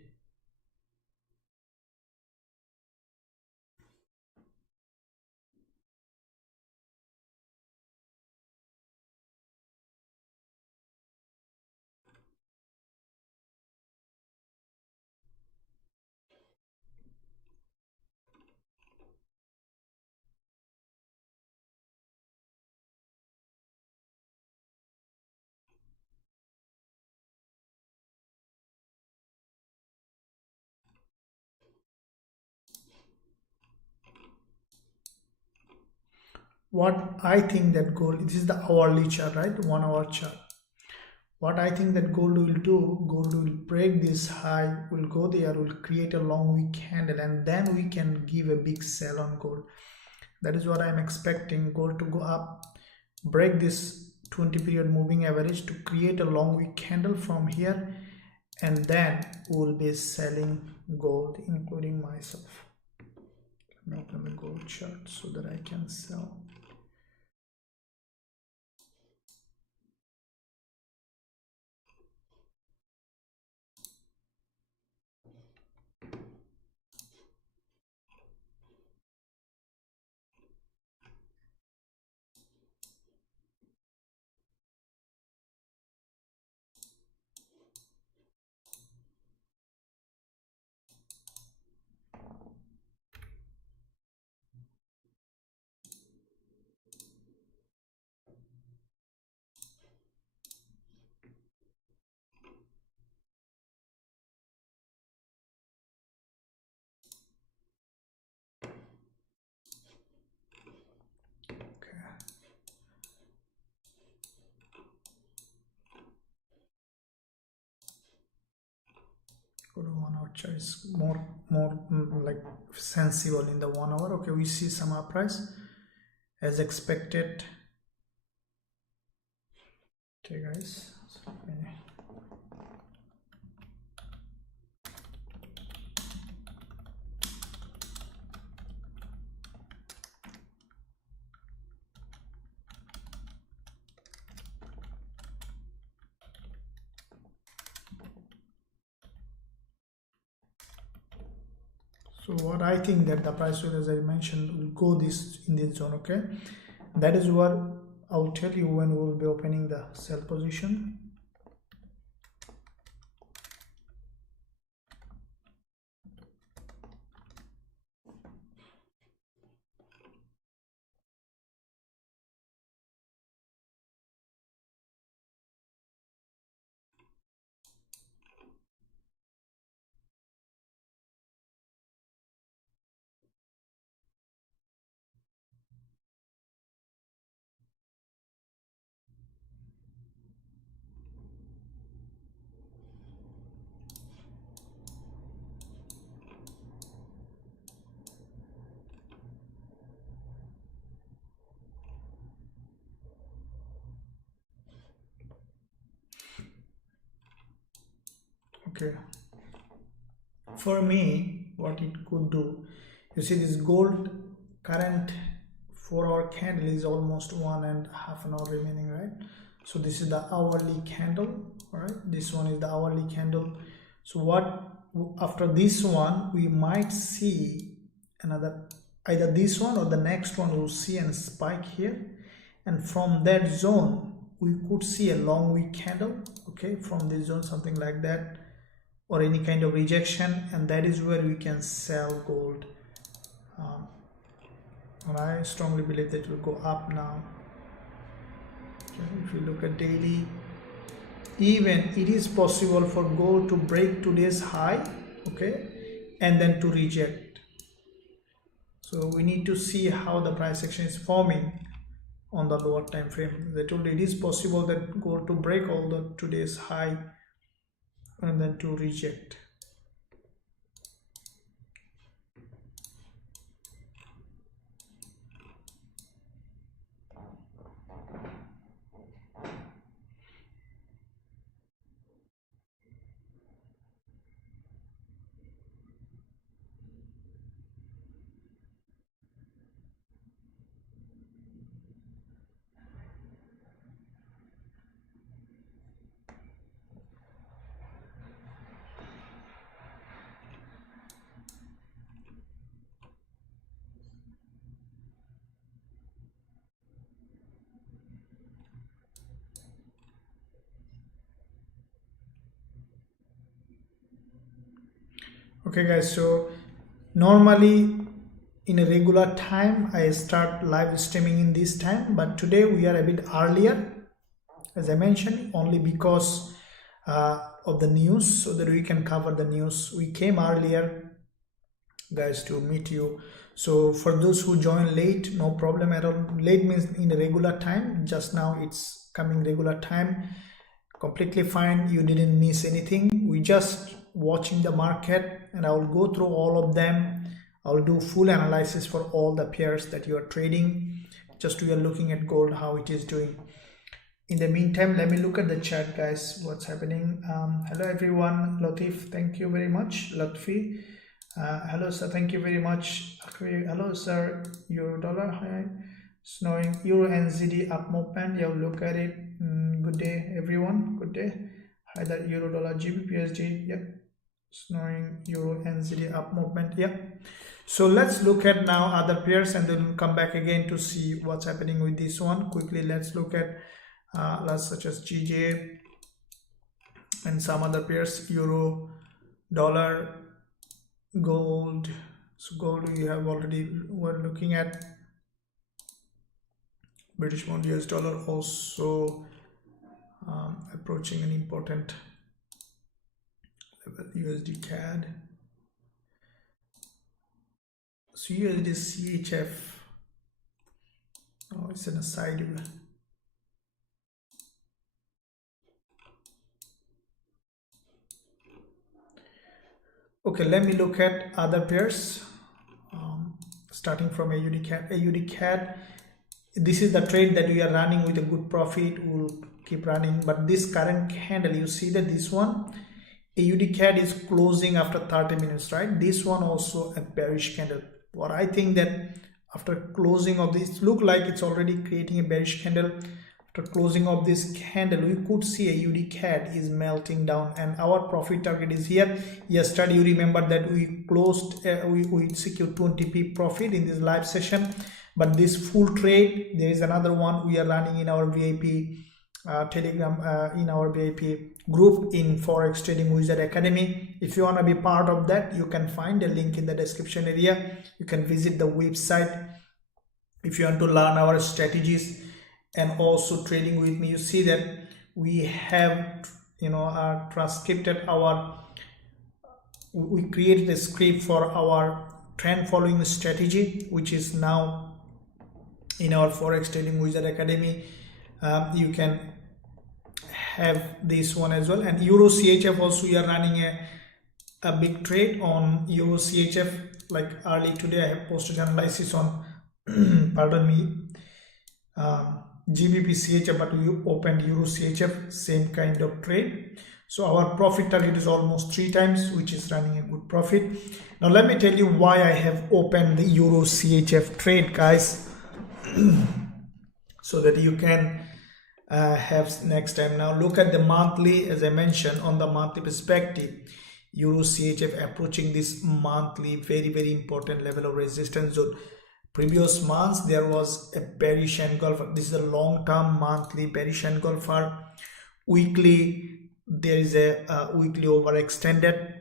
What I think that gold, this is the hourly chart, right? 1 hour chart. What I think that gold will do, gold will break this high, will go there, will create a long week candle, and then we can give a big sell on gold. That is what I'm expecting, gold to go up, break this 20 period moving average to create a long week candle from here, and then we will be selling gold, including myself. Make them a gold chart so that I can sell. Go to 1 hour chart is more like sensible in the 1 hour. Okay, we see some uprise as expected. Okay guys, so what I think that the price will, as I mentioned, will go this in this zone. Okay, that is what I'll tell you when we will be opening the sell position. Okay, for me, what it could do, you see this gold current 4 hour candle is almost 1.5 an hour remaining, right? So this is the hourly candle. All right, this one is the hourly candle. So what, after this one we might see another, either this one or the next one, we'll see a spike here, and from that zone we could see a long week candle. Okay, from this zone, something like that, or any kind of rejection, and that is where we can sell gold. And I strongly believe that will go up now. Okay, if you look at daily, even it is possible for gold to break today's high, okay, and then to reject. So we need to see how the price action is forming on the lower time frame. They told it is possible that gold to break all the today's high and then to reject. Okay guys, so normally in a regular time I start live streaming in this time, but today we are a bit earlier, as I mentioned, only because of the news, so that we can cover the news. We came earlier guys to meet you. So for those who join late, no problem at all. Late means in a regular time. Just now it's coming regular time, completely fine. You didn't miss anything. We just watching the market, and I will go through all of them. I'll do full analysis for all the pairs that you are trading. Just we are looking at gold, how it is doing. In the meantime, let me look at the chat, guys. What's happening? Hello everyone. Latif, thank you very much. Latfi, hello sir, thank you very much. Hello sir. Euro dollar, hi. Snowing Euro NZD up movement. Yeah, look at it. Good day everyone, good day. Hi, that Euro dollar Gbpusd. Yeah, snowing Euro NZD up movement. Yeah, so let's look at now other pairs, and then we'll come back again to see what's happening with this one. Quickly, let's look at such as GJ and some other pairs. Euro dollar, gold. So gold we have already, we're looking at. British pound, US dollar also approaching an important level. USD CAD. So USD CHF. Oh, it's in a side. Okay, let me look at other pairs. Starting from AUD CAD. AUD CAD. This is the trade that we are running with a good profit. We'll keep running, but this current candle, you see that this one AUD CAD is closing after 30 minutes, right? This one also a bearish candle. What I think that after closing of this, look like it's already creating a bearish candle. After closing of this candle, we could see AUD CAD is melting down, and our profit target is here. Yesterday you remember that we closed, we secured 20p profit in this live session, but this full trade, there is another one we are running in our VIP telegram, in our VIP group in Forex Trading Wizard Academy. If you want to be part of that, you can find a link in the description area. You can visit the website if you want to learn our strategies and also trading with me. You see that we have, you know, transcribed our, we created a script for our trend following strategy, which is now in our Forex Trading Wizard Academy. You can have this one as well. And Euro CHF also, we are running a big trade on Euro CHF. Like early today I have posted analysis on pardon me, GBP CHF, but we opened Euro CHF, same kind of trade. So our profit target is almost 3 times, which is running a good profit. Now let me tell you why I have opened the Euro CHF trade, guys, so that you can have next time. Now look at the monthly. As I mentioned, on the monthly perspective, Euro CHF approaching this monthly very important level of resistance zone. Previous months there was a bearish engulfer. This is a long-term monthly bearish engulfer. Weekly there is a weekly overextended.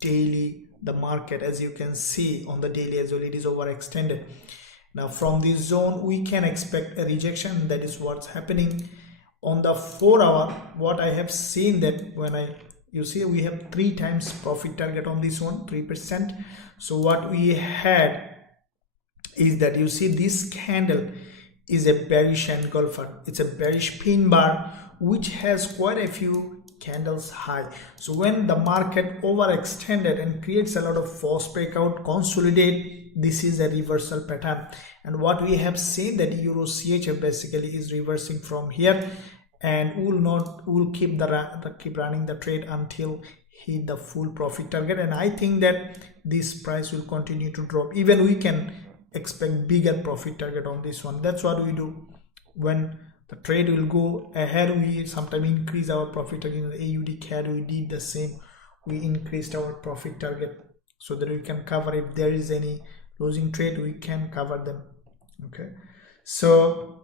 Daily the market, as you can see on the daily as well, it is overextended. Now from this zone we can expect a rejection. That is what's happening. On the 4-hour, what I have seen that when you see we have 3 times profit target on this one, 3%. So what we had is that you see this candle is a bearish engulfer. It's a bearish pin bar which has quite a few candles high. So when the market overextended and creates a lot of false breakout, consolidate, this is a reversal pattern. And what we have seen that Euro CHF basically is reversing from here, and will keep running the trade until hit the full profit target. And I think that this price will continue to drop. Even we can expect bigger profit target on this one. That's what we do. When the trade will go ahead, we sometimes increase our profit target. In the AUD CAD we did the same. We increased our profit target so that we can cover, if there is any losing trade, we can cover them. Okay, so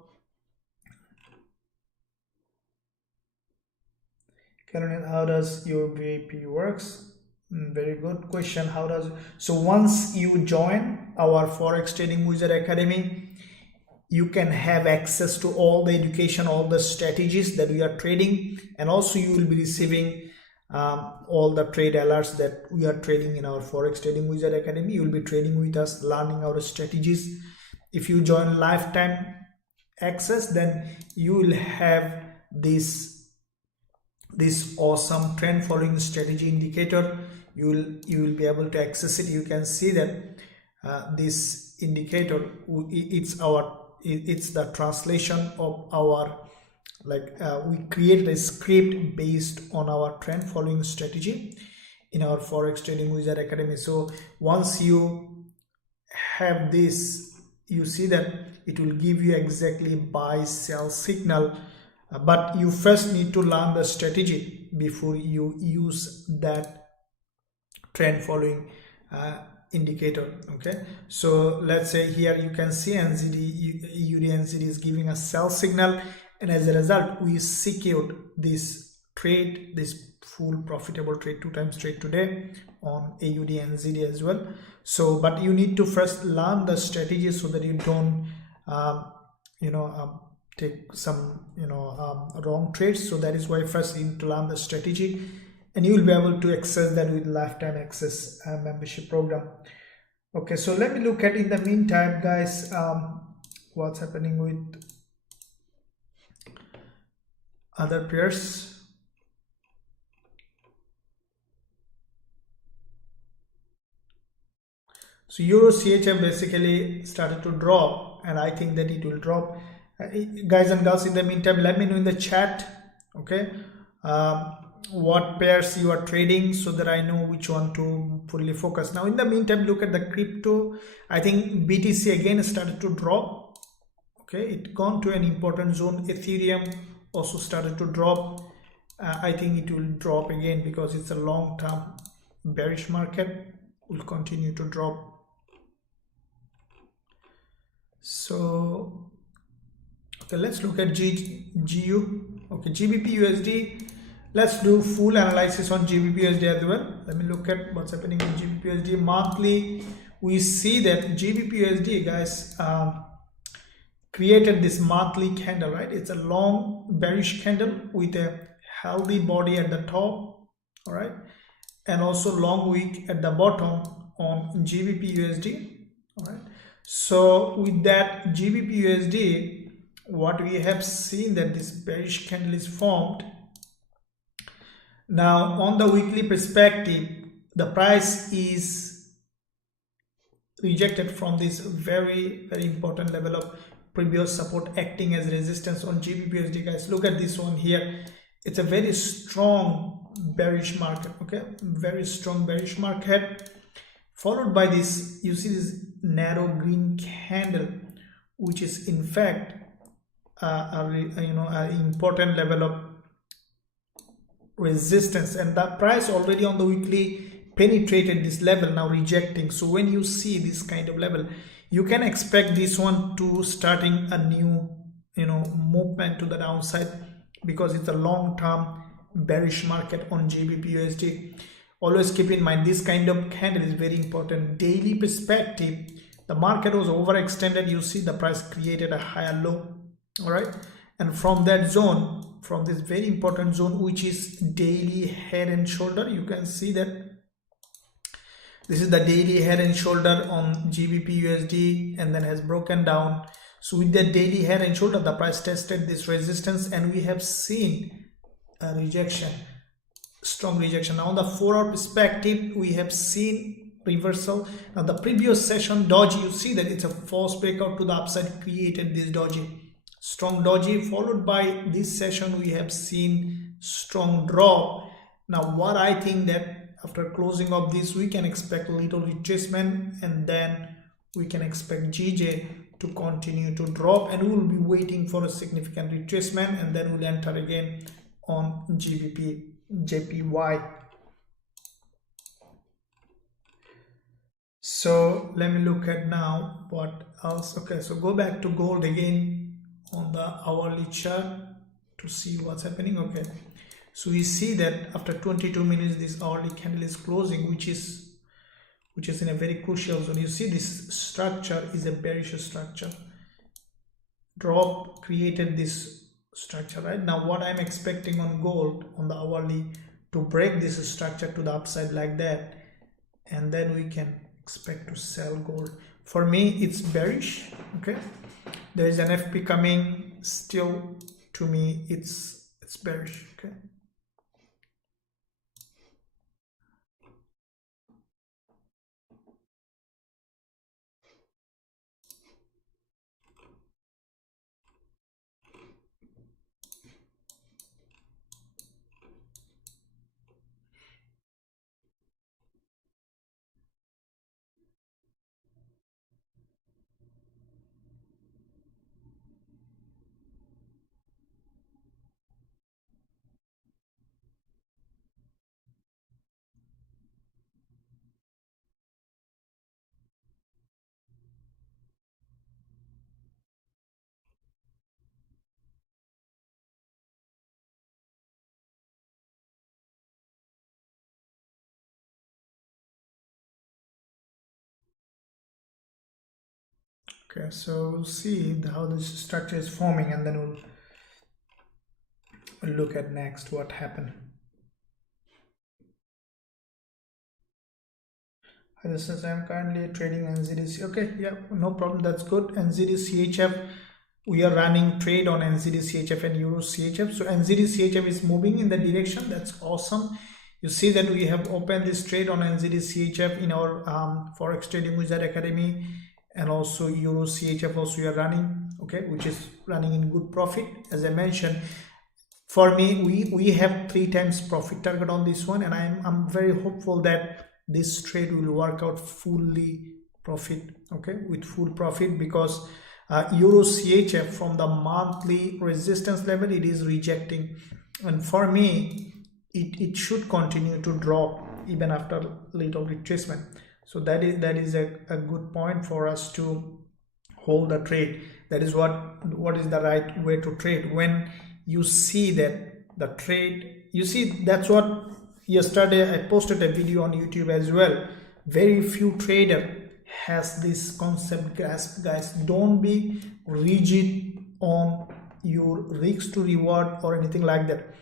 how does your VIP works? Very good question. How does so once you join our Forex Trading Wizard Academy, you can have access to all the education, all the strategies that we are trading, and also you will be receiving all the trade alerts that we are trading in our Forex Trading Wizard Academy. You will be trading with us, learning our strategies. If you join lifetime access, then you will have this awesome trend following strategy indicator. You will be able to access it. You can see that this indicator, it's the translation of our we created a script based on our trend following strategy in our Forex Trading Wizard Academy. So once you have this, you see that it will give you exactly buy sell signal, but you first need to learn the strategy before you use that trend following indicator. Okay, so let's say here you can see NZD is giving a sell signal, and as a result we secured this trade, this full profitable trade, 2 times trade today on AUD NZD as well. So but you need to first learn the strategy so that you don't take some wrong trades. So that is why first you need to learn the strategy, and you will be able to access that with lifetime access membership program. Okay, so let me look at, in the meantime guys, what's happening with other pairs. So Euro CHF basically started to drop, and I think that it will drop. Guys and girls, in the meantime, let me know in the chat, okay, what pairs you are trading, so that I know which one to fully focus. Now in the meantime, look at the crypto. I think BTC again started to drop. Okay, it gone to an important zone. Ethereum also started to drop. I think it will drop again because it's a long-term bearish market. Will continue to drop. So okay, let's look at GU. Okay, GBPUSD. Let's do full analysis on GBPUSD as well. Let me look at what's happening in GBPUSD monthly. We see that GBPUSD, guys, created this monthly candle, right? It's a long bearish candle with a healthy body at the top, all right, and also long wick at the bottom on GBPUSD, all right. So with that GBPUSD, what we have seen that this bearish candle is formed. Now on the weekly perspective, the price is rejected from this very, very important level of previous support, acting as resistance on GBPUSD. Guys, look at this one here. It's a very strong bearish market, okay, very strong bearish market, followed by this, you see this narrow green candle, which is in fact an important level of resistance, and the price already on the weekly penetrated this level, now rejecting. So when you see this kind of level, you can expect this one to starting a new movement to the downside, because it's a long-term bearish market on GBPUSD. Always keep in mind, this kind of candle is very important. Daily perspective, the market was overextended. You see the price created a higher low, all right, and from that zone, from this very important zone, which is daily head and shoulder, you can see that this is the daily head and shoulder on GBPUSD, and then has broken down. So with that daily head and shoulder, the price tested this resistance, and we have seen a rejection, strong rejection. Now on the 4-hour perspective, we have seen reversal. Now the previous session doji, you see that it's a false breakout to the upside, created this doji, strong doji, followed by this session we have seen strong drop. Now what I think that after closing of this, we can expect a little retracement, and then we can expect GJ to continue to drop, and we will be waiting for a significant retracement, and then we'll enter again on JPY. So let me look at now what else. Okay, so go back to gold again on the hourly chart to see what's happening. Okay, So we see that after 22 minutes this hourly candle is closing, which is in a very crucial zone. You see this structure is a bearish structure. Drop created this structure, right? Now what I'm expecting on gold on the hourly to break this structure to the upside like that, and then we can expect to sell gold. For me it's bearish. Okay, there is an NFP coming. Still to me it's bearish. Okay, okay, so we'll see how this structure is forming, and then we'll look at next what happened. This is I'm currently trading NZDC. Okay, yeah, no problem, that's good. NZD-CHF, we are running trade on NZD-CHF and Euro-CHF. So NZD-CHF is moving in the direction. That's awesome. You see that we have opened this trade on NZD-CHF in our forex trading wizard academy, and also Euro-CHF also we are running, okay, which is running in good profit. As I mentioned, for me we have 3 times profit target on this one, and I'm very hopeful that this trade will work out fully profit, okay, with full profit, because Euro-CHF from the monthly resistance level it is rejecting, and for me it should continue to drop even after little retracement. So that is a good point for us to hold the trade. That is what is the right way to trade. When you see that the trade, you see, that's what yesterday I posted a video on YouTube as well. Very few trader has this concept grasp, guys. Don't be rigid on your risk to reward or anything like that.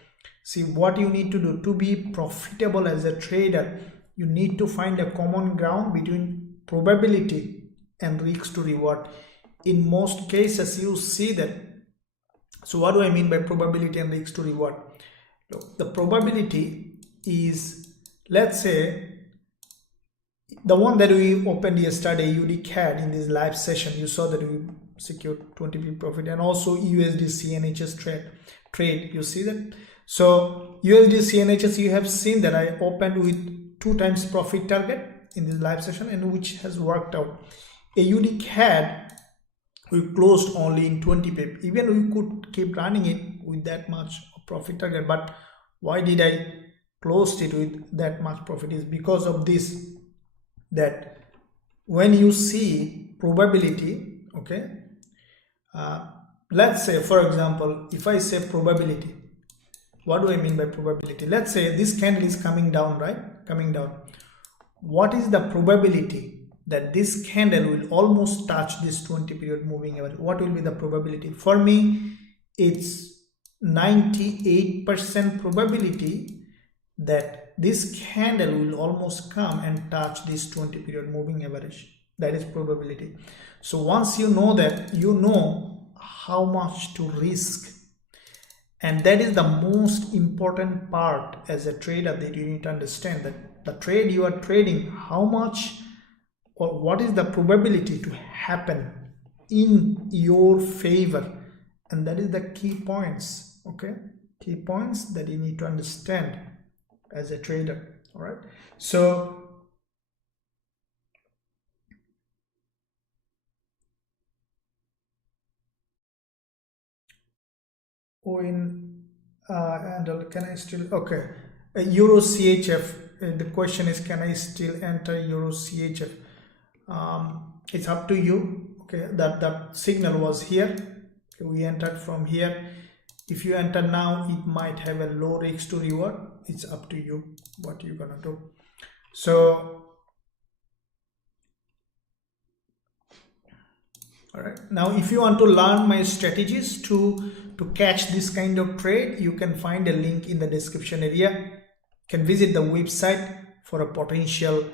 See, what you need to do to be profitable as a trader, you need to find a common ground between probability and risk to reward. In most cases you see that. So what do I mean by probability and risk to reward? Look, the probability is, let's say, the one that we opened yesterday, CAD in this live session, you saw that we secured 20p profit, and also USD CNHS trade, you see that. So USD CNHS, you have seen that I opened with 2 times profit target in this live session, and which has worked out. AUD CAD, we closed only in 20 pip. Even we could keep running it with that much profit target, but why did I closed it with that much profit is because of this, that when you see probability, okay, let's say for example, if I say probability, what do I mean by probability? Let's say this candle is coming down, right? Coming down. What is the probability that this candle will almost touch this 20 period moving average? What will be the probability? For me, it's 98% probability that this candle will almost come and touch this 20 period moving average. That is probability. So once you know that, you know how much to risk, and that is the most important part as a trader, that you need to understand that the trade you are trading, how much or what is the probability to happen in your favor, and that is the key points, okay, key points that you need to understand as a trader. All right, so and can I still, okay, Euro CHF, the question is, can I still enter Euro CHF? It's up to you. Okay, that signal was here, okay, we entered from here, If you enter now, it might have a low risk to reward. It's up to you what you're gonna do. So all right, now if you want to learn my strategies to catch this kind of trade, you can find a link in the description area. You can visit the website for a potential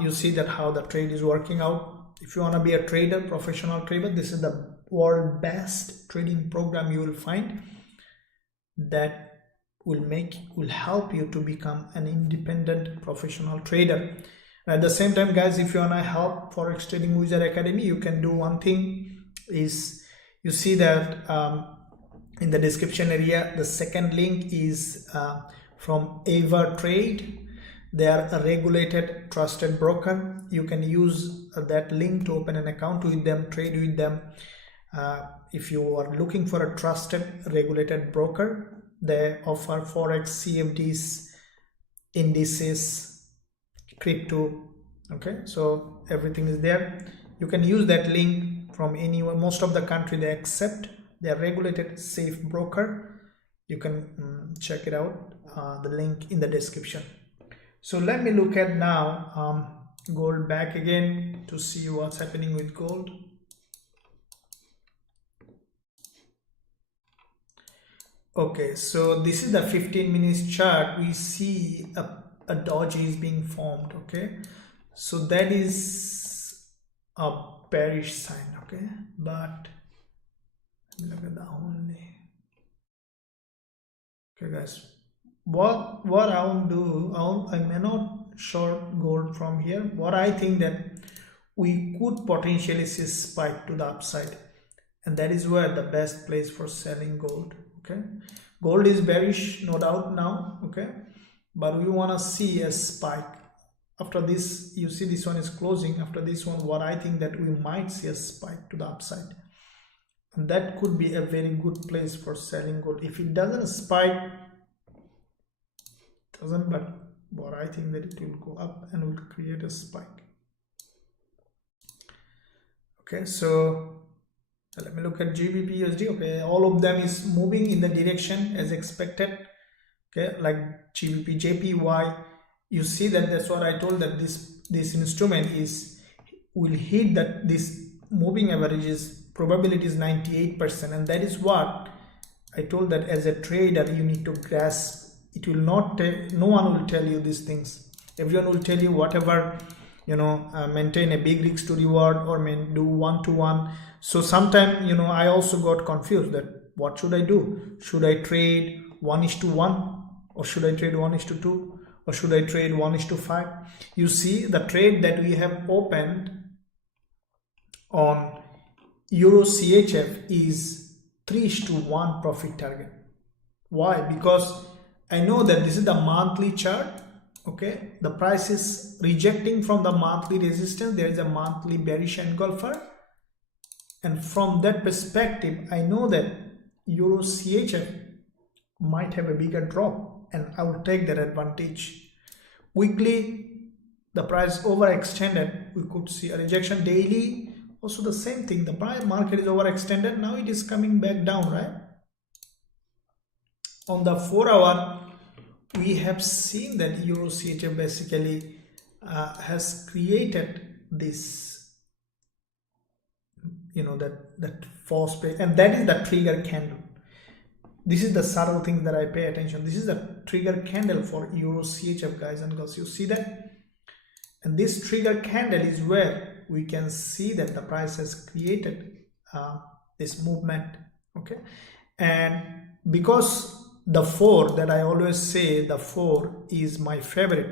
you see that how the trade is working out. If you want to be a trader, professional trader, this is the world best trading program you will find that will help you to become an independent professional trader. At the same time, guys, if you want to help Forex Trading Wizard Academy, you can do one thing is, you see that in the description area, the second link is from Trade. They are a regulated, trusted broker. You can use that link to open an account with them, trade with them. If you are looking for a trusted, regulated broker, they offer Forex, CFDs, indices, crypto. Okay, so everything is there. You can use that link from anywhere. Most of the country they accept. They are regulated, safe broker. You can check it out. The link in the description. So let me look at now gold back again to see what's happening with gold. Okay, so this is the 15 minutes chart. We see a doji is being formed. Okay, so that is a bearish sign. Okay, but look at the only. Okay, guys, what I won't do, I may not short gold from here. What I think that we could potentially see spike to the upside, and that is where the best place for selling gold. Okay, gold is bearish, no doubt now. Okay, but we want to see a spike after this. You see this one is closing. After this one, what I think that we might see a spike to the upside, and that could be a very good place for selling gold. If it doesn't spike, but what I think that it will go up and will create a spike. Okay, so let me look at Gbpusd. Okay, all of them is moving in the direction as expected. Okay, like JPY, you see that that's what I told, that this instrument will hit that this moving average is probability is 98%, and that is what I told, that as a trader you need to grasp. It will not no one will tell you these things. Everyone will tell you whatever, you know, maintain a big risk to reward or do 1-to-1. So sometimes, you know, I also got confused that what should I do? Should I trade 1:1, or should I trade 1:2, or should I trade 1:5? You see the trade that we have opened on Eurusd is 3:1 profit target. Why? Because I know that this is the monthly chart. Okay, the price is rejecting from the monthly resistance. There is a monthly bearish engulfer, and from that perspective I know that Eurusd might have a bigger drop, and I will take that advantage. Weekly, the price overextended, we could see a rejection. Daily also the same thing, the price market is overextended. Now it is coming back down, right? On the 4-hour, we have seen that Eurusd basically has created this, you know, that false pay, and that is the trigger candle. This is the subtle thing that I pay attention. This is the trigger candle for Eurusd, guys and girls. You see that, and this trigger candle is where we can see that the price has created this movement. Okay, and because the 4 that I always say, the 4 is my favorite.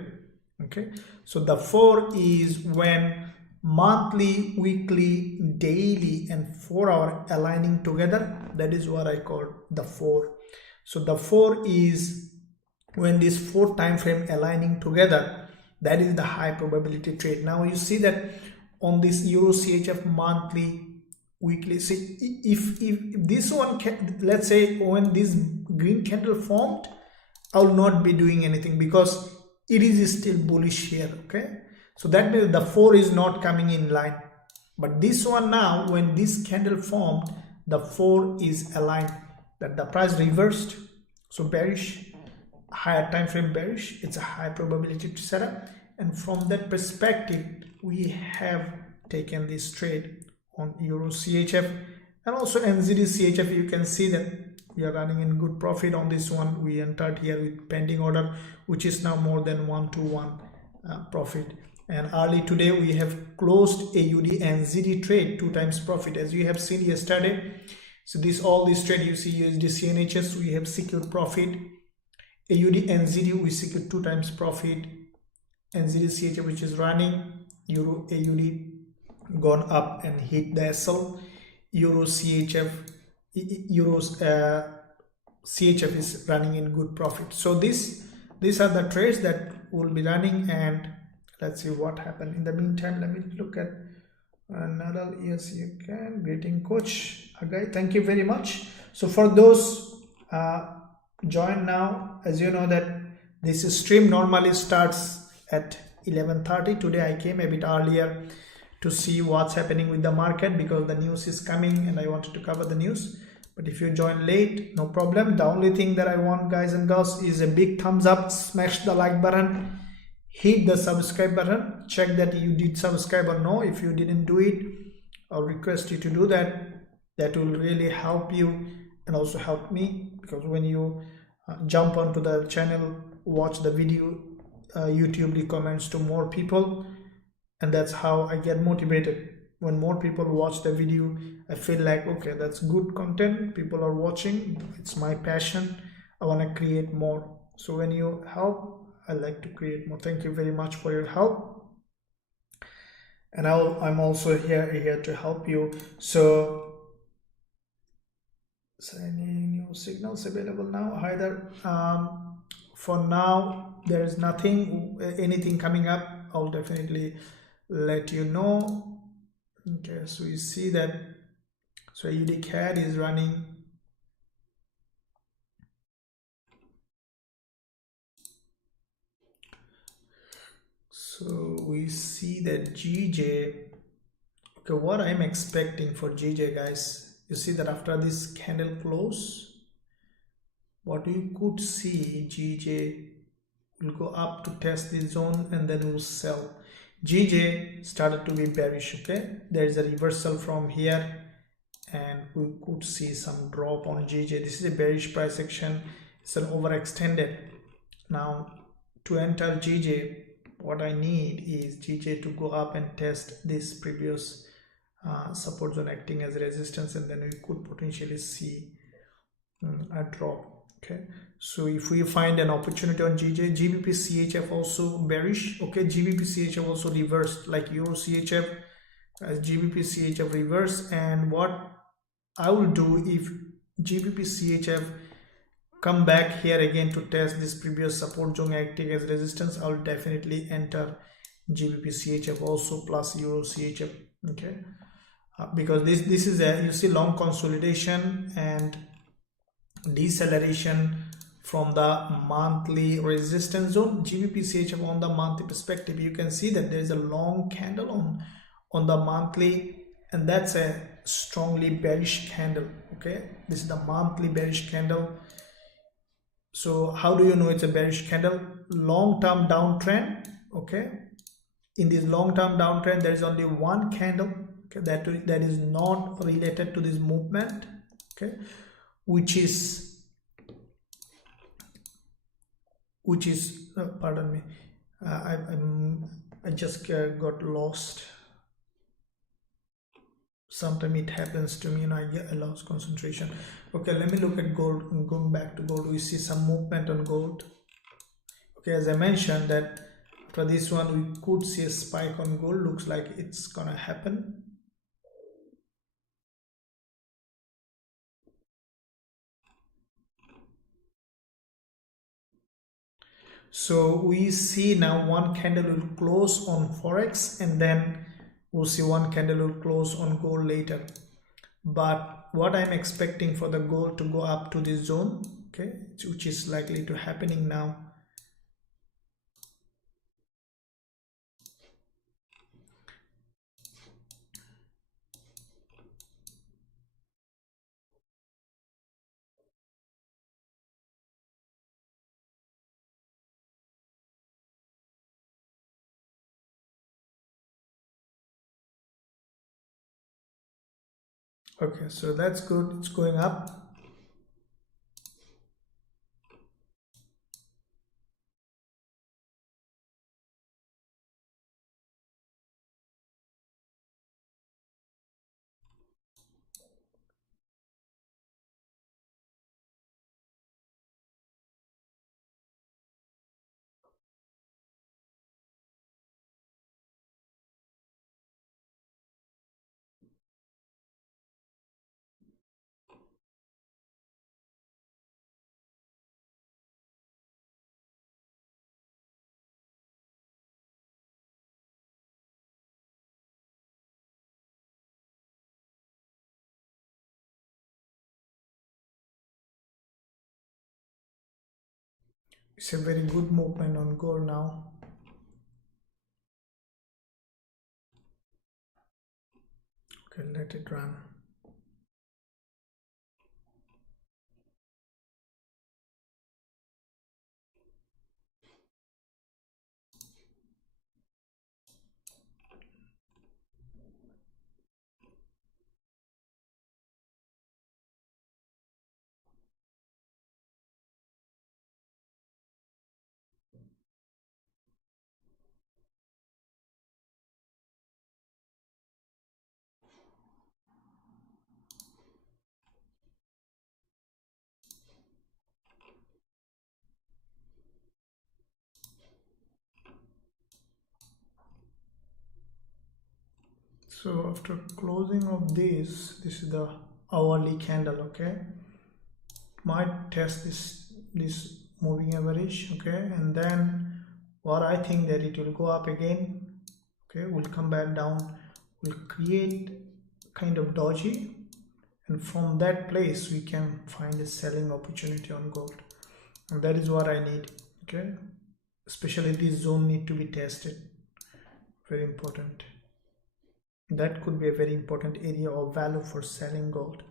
Okay, so the 4 is when monthly, weekly, daily and 4-hour aligning together. That is what I call the 4. So the 4 is when this 4 time frame aligning together. That is the high probability trade. Now you see that on this Eurusd monthly, weekly, see if this one can, let's say when this green candle formed, I will not be doing anything because it is still bullish here. Okay, so that means the 4 is not coming in line, but this one now, when this candle formed, the 4 is aligned. that the price reversed, so bearish, higher time frame bearish, it's a high probability to set up. And from that perspective, we have taken this trade on Euro CHF and also NZD CHF. You can see that we are running in good profit on this one. We entered here with pending order, which is now more than 1-to-1 profit. And early today we have closed AUD NZD trade 2 times profit, as you have seen yesterday. So all this trade you see USD CNHS, we have secured profit. AUD NZD we secured 2 times profit. NZD CHF, which is running, Euro AUD gone up and hit the SL. Euro CHF, Euros CHF is running in good profit. So these are the trades that will be running, and let's see what happened. In the meantime, let me look at another. Yes, you can. Greeting coach Agai, thank you very much. So for those join now, as you know that this stream normally starts at 11:30. Today I came a bit earlier to see what's happening with the market because the news is coming and I wanted to cover the news. But if you join late, no problem. The only thing that I want, guys and girls, is a big thumbs up, smash the like button, hit the subscribe button, check that you did subscribe or no. If you didn't do it, I'll request you to do that. That will really help you and also help me, because when you jump onto the channel, watch the video, YouTube recommends to more people, and that's how I get motivated. When more people watch the video, I feel like, okay, that's good content, people are watching, it's my passion, I want to create more. So when you help, I like to create more. Thank you very much for your help, and I'm also here to help you. So any new signals available now? Hi there. For now there is nothing, anything coming up, I'll definitely let you know. Okay, so you see that, so AUD CAD is running. So we see that GJ, okay, what I'm expecting for GJ, guys, you see that after this candle close, what you could see, GJ will go up to test the zone and then will sell. GJ started to be bearish. Okay, there is a reversal from here and we could see some drop on GJ. This is a bearish price action, it's an overextended. Now to enter GJ, what I need is GJ to go up and test this previous support zone acting as resistance, and then we could potentially see a drop. Okay, so if we find an opportunity on GJ, GBP CHF also bearish. Okay, GBP CHF also reversed like Euro CHF, as GBP CHF reverse. And what I will do, if GBP CHF come back here again to test this previous support zone acting as resistance, I'll definitely enter GBP CHF also plus Euro CHF. Okay, because this is a, you see, long consolidation and deceleration from the monthly resistance zone. GBP CHF on the monthly perspective, you can see that there is a long candle on the monthly, and that's a strongly bearish candle. Okay, this is the monthly bearish candle. So how do you know it's a bearish candle? Long-term downtrend. Okay, in this long-term downtrend there is only one candle, okay, that is not related to this movement, okay, which is pardon me, I just got lost. Sometimes it happens to me and I lost concentration. Okay, let me look at gold. Going back to gold, we see some movement on gold. Okay, as I mentioned that after this one we could see a spike on gold. Looks like it's gonna happen. So we see now one candle will close on forex, and then we'll see one candle will close on gold later. But what I'm expecting for the gold to go up to this zone, okay, which is likely to happening now. Okay, so that's good, it's going up. It's a very good movement on gold now. Okay, let it run. So after closing of this is the hourly candle. Okay, might test this moving average. Okay, and then what I think that it will go up again. Okay, will come back down, will create kind of doji, and from that place we can find a selling opportunity on gold, and that is what I need. Okay, especially this zone need to be tested, very important. That could be a very important area of value for selling gold.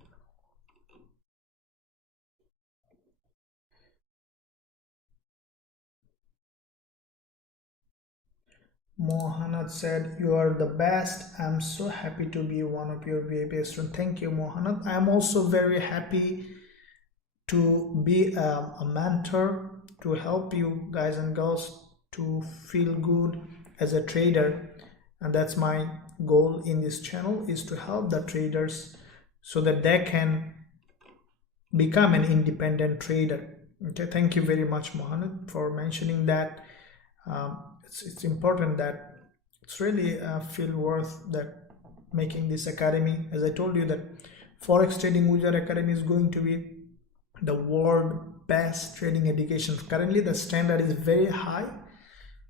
Mohanad said, "You are the best. I'm so happy to be one of your VIP students." Thank you, Mohanad. I'm also very happy to be a mentor, to help you guys and girls to feel good as a trader. And that's my goal in this channel, is to help the traders so that they can become an independent trader. Okay, thank you very much, Mohanad, for mentioning that. It's important that it's really feel worth that making this academy. As I told you, that Forex Trading Wizard Academy is going to be the world best trading education. Currently the standard is very high.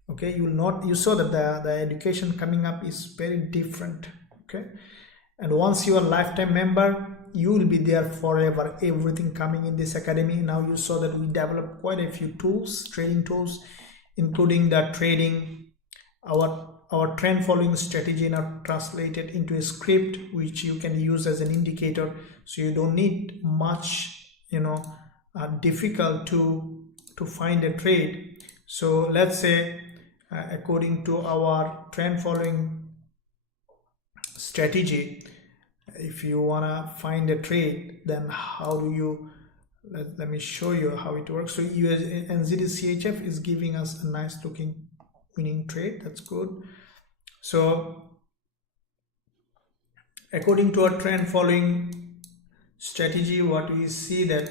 Okay, you saw that the education coming up is very different. Okay, and once you are a lifetime member, you will be there forever. Everything coming in this academy. Now you saw that we developed quite a few tools, trading tools, including the trading, our trend following strategy now translated into a script which you can use as an indicator, so you don't need much, difficult to find a trade. So let's say according to our trend following strategy, if you want to find a trade, then how do you, let me show you how it works. So NZD is giving us a nice looking winning trade. That's good. So according to our trend following strategy, what we see that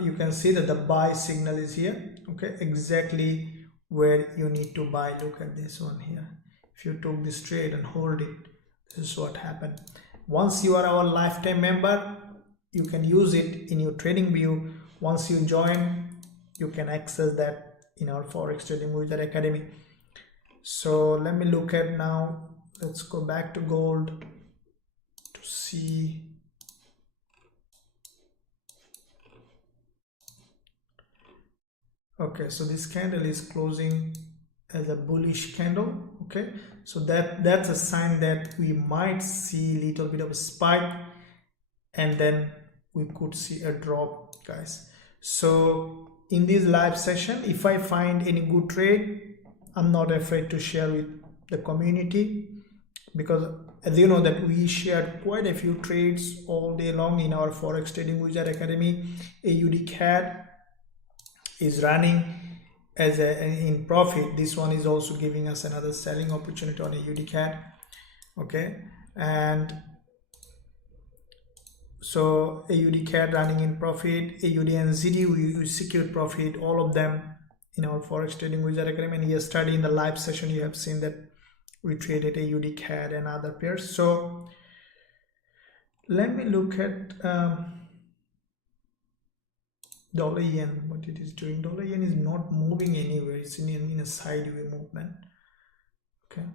you can see that the buy signal is here. Okay, exactly where you need to buy. Look at this one here. If you took this trade and hold it, this is what happened. Once you are our lifetime member, you can use it in your trading view. Once you join, you can access that in our Forex Trading Wizard Academy. So let me look at now. Let's go back to gold to see. Okay, so this candle is closing as a bullish candle. Okay, so that's a sign that we might see a little bit of a spike, and then we could see a drop, guys. So in this live session, if I find any good trade, I'm not afraid to share with the community. because as you know that we shared quite a few trades all day long in our forex trading wizard academy. AUD CAD is running as in profit. This one is also giving us another selling opportunity on AUD CAD. Okay, and so AUD CAD running in profit, AUD and ZD we secured profit, all of them in our forex trading wizard academy. And yesterday in the live session you have seen that we traded AUD CAD and other pairs. So let me look at dollar yen, what it is doing. Dollar yen is not moving anywhere, it's in a sideways movement. Okay,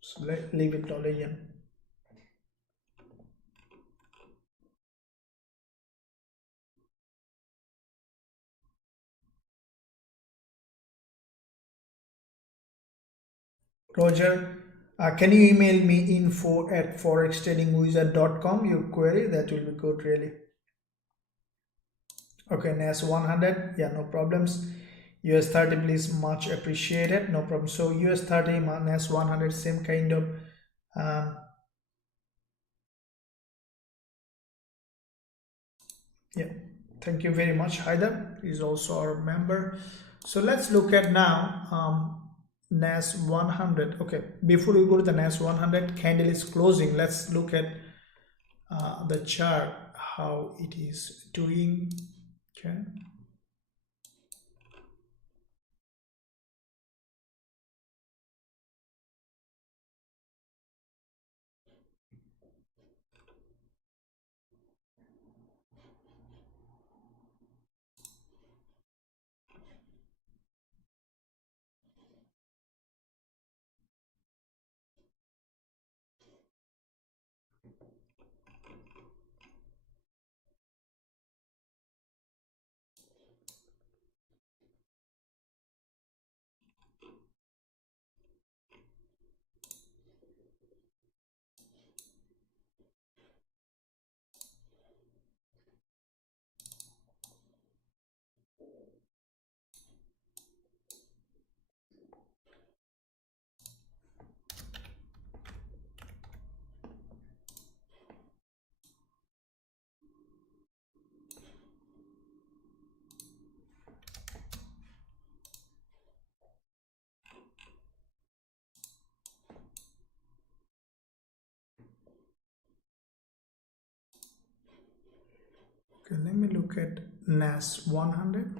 so let's leave it dollar yen. Roger, can you email me info@forextradingwizard.com your query? That will be good, really. Okay, NAS100, yeah, no problems. US30 please, much appreciated, no problem. So US30, NAS100, same kind of yeah, thank you very much. Haidar is also our member. So let's look at now NAS100. Okay, before we go to the NAS100, candle is closing. Let's look at the chart, how it is doing. Okay, let me look at NAS100.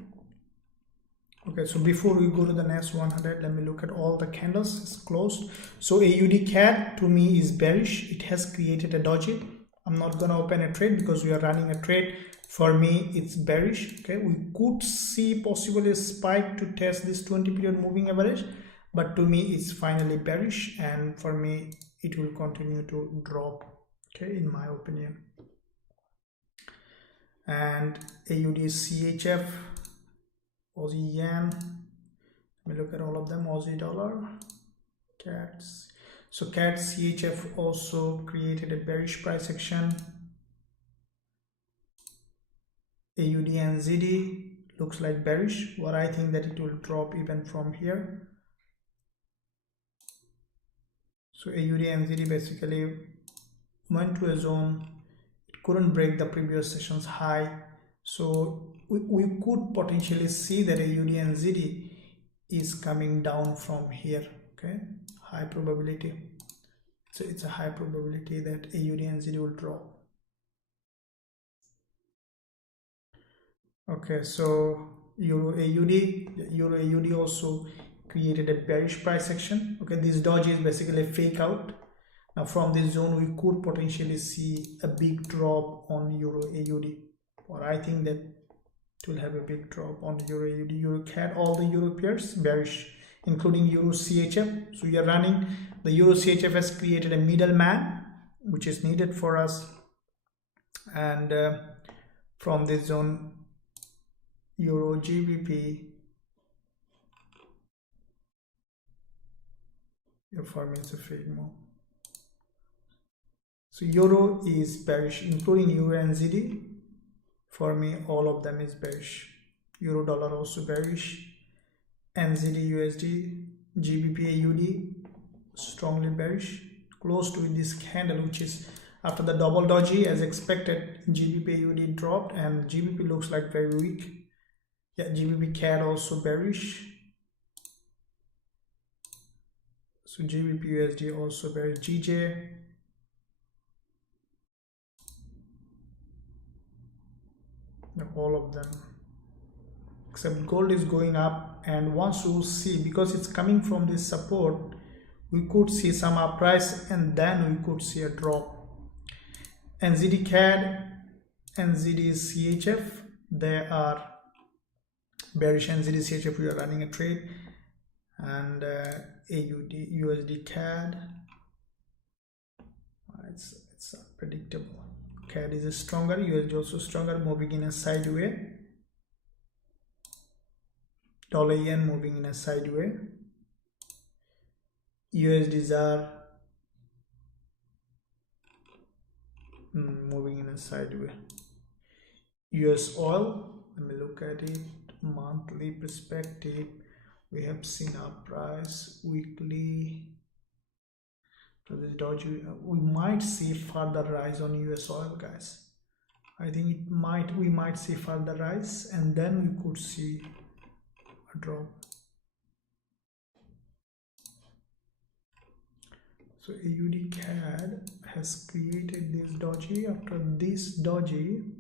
Okay, so before we go to the NAS100, let me look at all the candles. It's closed. So AUD CAD to me is bearish. It has created a doji. I'm not gonna open a trade because we are running a trade. For me, it's bearish. Okay, we could see possibly a spike to test this 20-period moving average, but to me, it's finally bearish, and for me, it will continue to drop. Okay, in my opinion. And AUD CHF, Aussie yen, let me look at all of them. Aussie dollar, CAD. So CAD CHF also created a bearish price action. AUD and ZD looks like bearish, but I think that it will drop even from here. So AUD and ZD basically went to a zone, it couldn't break the previous session's high, so we could potentially see that AUD and ZD is coming down from here. Okay, high probability. So it's a high probability that AUD and ZD will drop. Okay, so Euro AUD also created a bearish price action. Okay, this doji is basically a fake out. Now from this zone we could potentially see a big drop on Euro AUD, or I think that it will have a big drop on Euro AUD. Euro CAD, all the Euro pairs bearish, including Euro CHF. So we are running the Euro CHF has created a middleman which is needed for us, and from this zone Euro Gbp, for me it's a fake move. So Euro is bearish, including Euro and ZD. For me, all of them is bearish. Euro dollar also bearish. NZD USD, GBP AUD strongly bearish. closed with this candle, which is after the double doji. As expected, GBP UD dropped and GBP looks like very weak. Yeah, GBP CAD also bearish. So GBP USD also bearish. GJ, all of them except gold is going up, and once you see, because it's coming from this support, we could see some uprise and then we could see a drop. NZD CAD, NZD CHF, they are bearish. NZD CHF, we are running a trade, and AUD USD CAD, it's unpredictable. CAD is stronger, USD also stronger, moving in a sideways. Dollar yen moving in a sideways. USDs are moving in a sideways. US oil, let me look at it monthly perspective. We have seen our price weekly. So this doji, we might see further rise on US oil, guys. I think we might see further rise and then we could see a drop. So AUD CAD has created this doji. After this doji,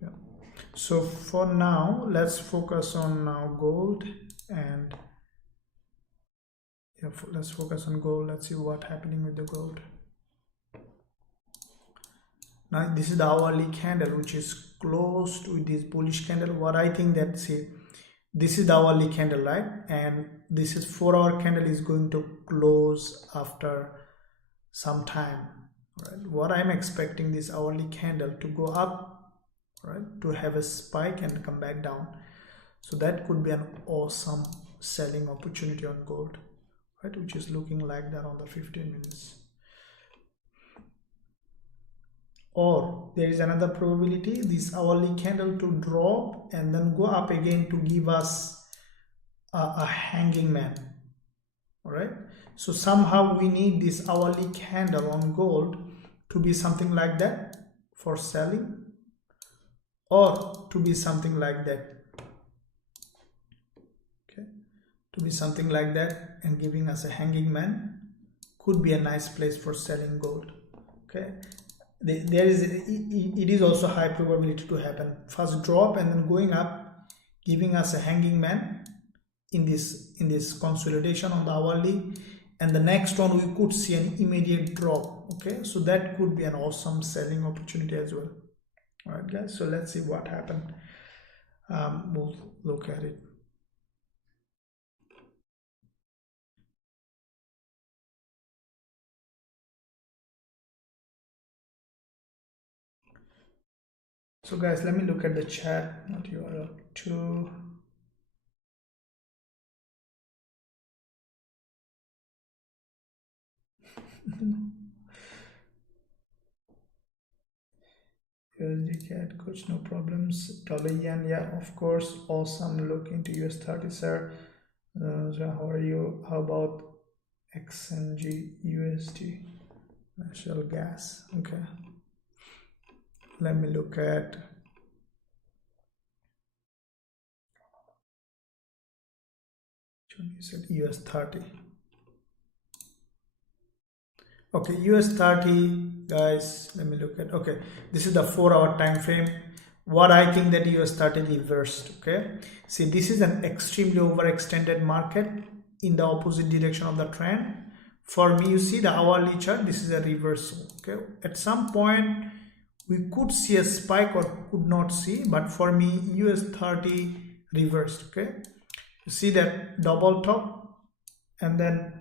yeah. So for now, let's focus on now gold, and yeah, let's focus on gold. Let's see what's happening with the gold. Now this is the hourly candle, which is closed with this bullish candle. What I think that, see, this is the hourly candle, right? And this is 4-hour candle is going to close after some time, right? What I'm expecting this hourly candle to go up, right, to have a spike and come back down. So that could be an awesome selling opportunity on gold, right, which is looking like that on the 15 minutes. Or there is another probability, this hourly candle to drop and then go up again to give us a hanging man. All right, so somehow we need this hourly candle on gold to be something like that for selling, or to be something like that, okay, to be something like that and giving us a hanging man could be a nice place for selling gold. Okay, there is it is also high probability to happen, first drop and then going up, giving us a hanging man in this consolidation on the hourly, and the next one we could see an immediate drop. Okay, so that could be an awesome selling opportunity as well. All right, guys, so let's see what happened. We'll look at it. So guys, let me look at the chat, what you are up to. USD CAD coach, no problems. Dollar yen, yeah, of course, awesome. Look into US30, sir. So how are you? How about XNG USD? Natural gas. Okay. Let me look at you said US30. Okay, US30, guys, let me look at, okay, this is the 4-hour time frame. What I think that US30 reversed. Okay, see, this is an extremely overextended market in the opposite direction of the trend. For me, you see the hourly chart, this is a reversal. Okay, at some point we could see a spike or could not see, but for me US30 reversed. Okay, you see that double top and then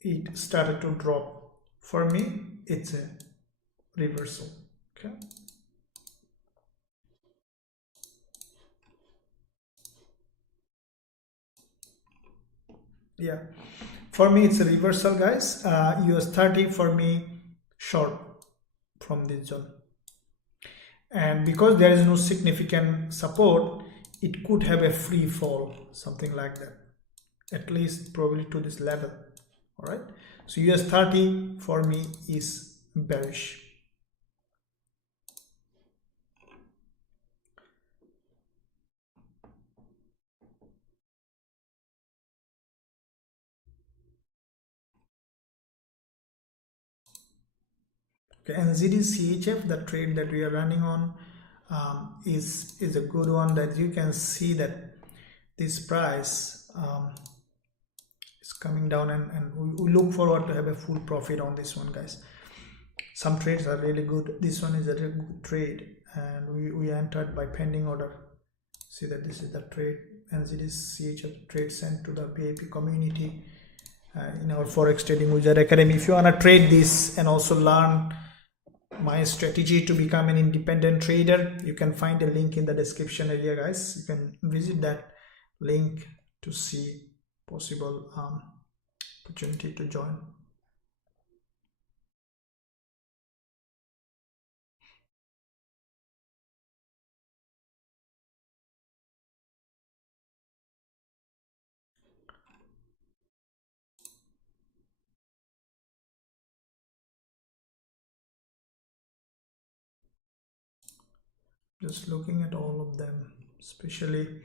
it started to drop. For me, it's a reversal. Okay, Yeah, for me it's a reversal, guys. US30 for me short from this zone, and because there is no significant support, it could have a free fall, something like that, at least probably to this level. All right, so US30 for me is bearish. Okay, and ZDCHF, the trade that we are running on, is a good one. That you can see that this price is coming down, and we look forward to have a full profit on this one, guys. Some trades are really good. This one is a really good trade, and we entered by pending order. See that this is the trade, and ZDCHF trade sent to the VIP community in our Forex Trading Wizard Academy. If you want to trade this and also learn my strategy to become an independent trader, you can find a link in the description area, guys. You can visit that link to see possible opportunity to join. Just looking at all of them, especially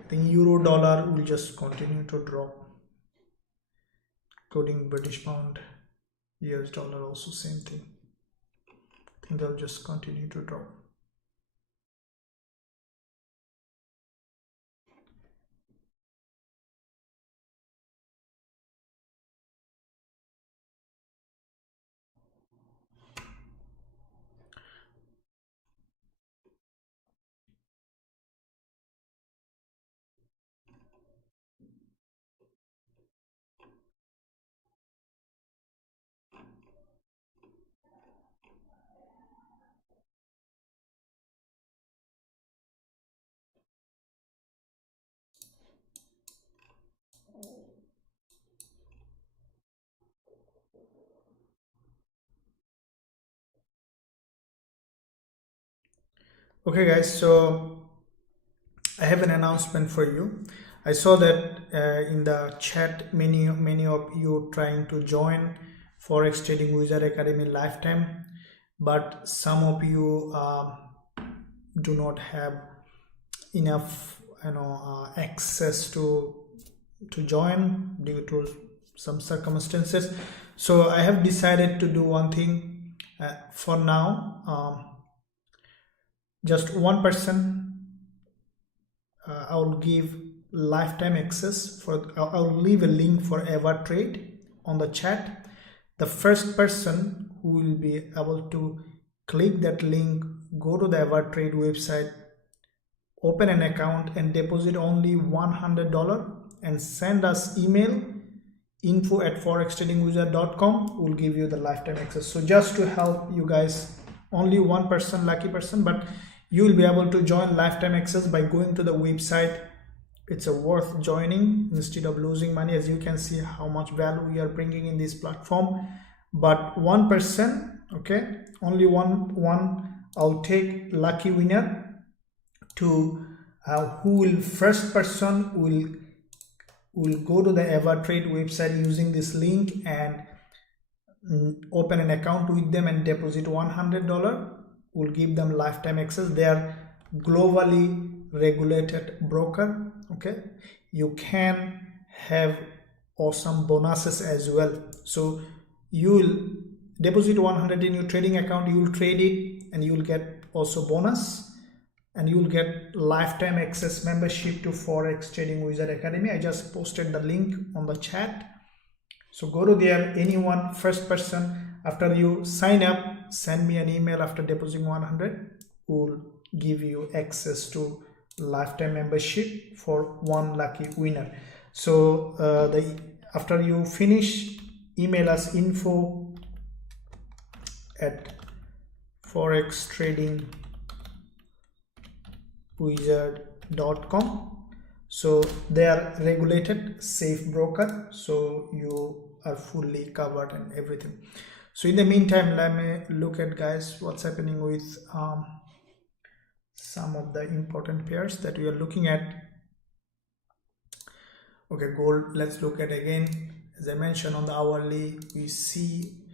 I think euro dollar will just continue to drop, including British pound, US dollar also same thing. I think they'll just continue to drop. Okay, guys, so I have an announcement for you. I saw that in the chat many of you trying to join Forex Trading Wizard Academy lifetime, but some of you do not have enough access to join due to some circumstances. So I have decided to do one thing for now. Just one person, I will give lifetime access for. I'll leave a link for ever trade on the chat. The first person who will be able to click that link, go to the ever trade website, open an account and deposit only $100 and send us email info@forextradingwizard.com. will give you the lifetime access. So just to help you guys, only one person, lucky person, but you will be able to join lifetime access by going to the website. It's a worth joining instead of losing money. As you can see how much value we are bringing in this platform. But one person, okay, only one I'll take lucky winner to who will first person will go to the EverTrade website using this link and open an account with them and deposit $100. Will give them lifetime access. They are globally regulated broker. Okay, you can have awesome bonuses as well. So you will deposit 100 in your trading account, you will trade it and you will get also bonus, and you will get lifetime access membership to Forex Trading Wizard Academy. I just posted the link on the chat. So go to there, anyone, first person, after you sign up, send me an email after depositing 100, will give you access to lifetime membership for one lucky winner. So after you finish, email us info@forextradingwizard.com. So they are regulated safe broker, so you are fully covered and everything. So in the meantime, let me look at, guys, what's happening with some of the important pairs that we are looking at. Okay, gold, let's look at again. As I mentioned, on the hourly, we see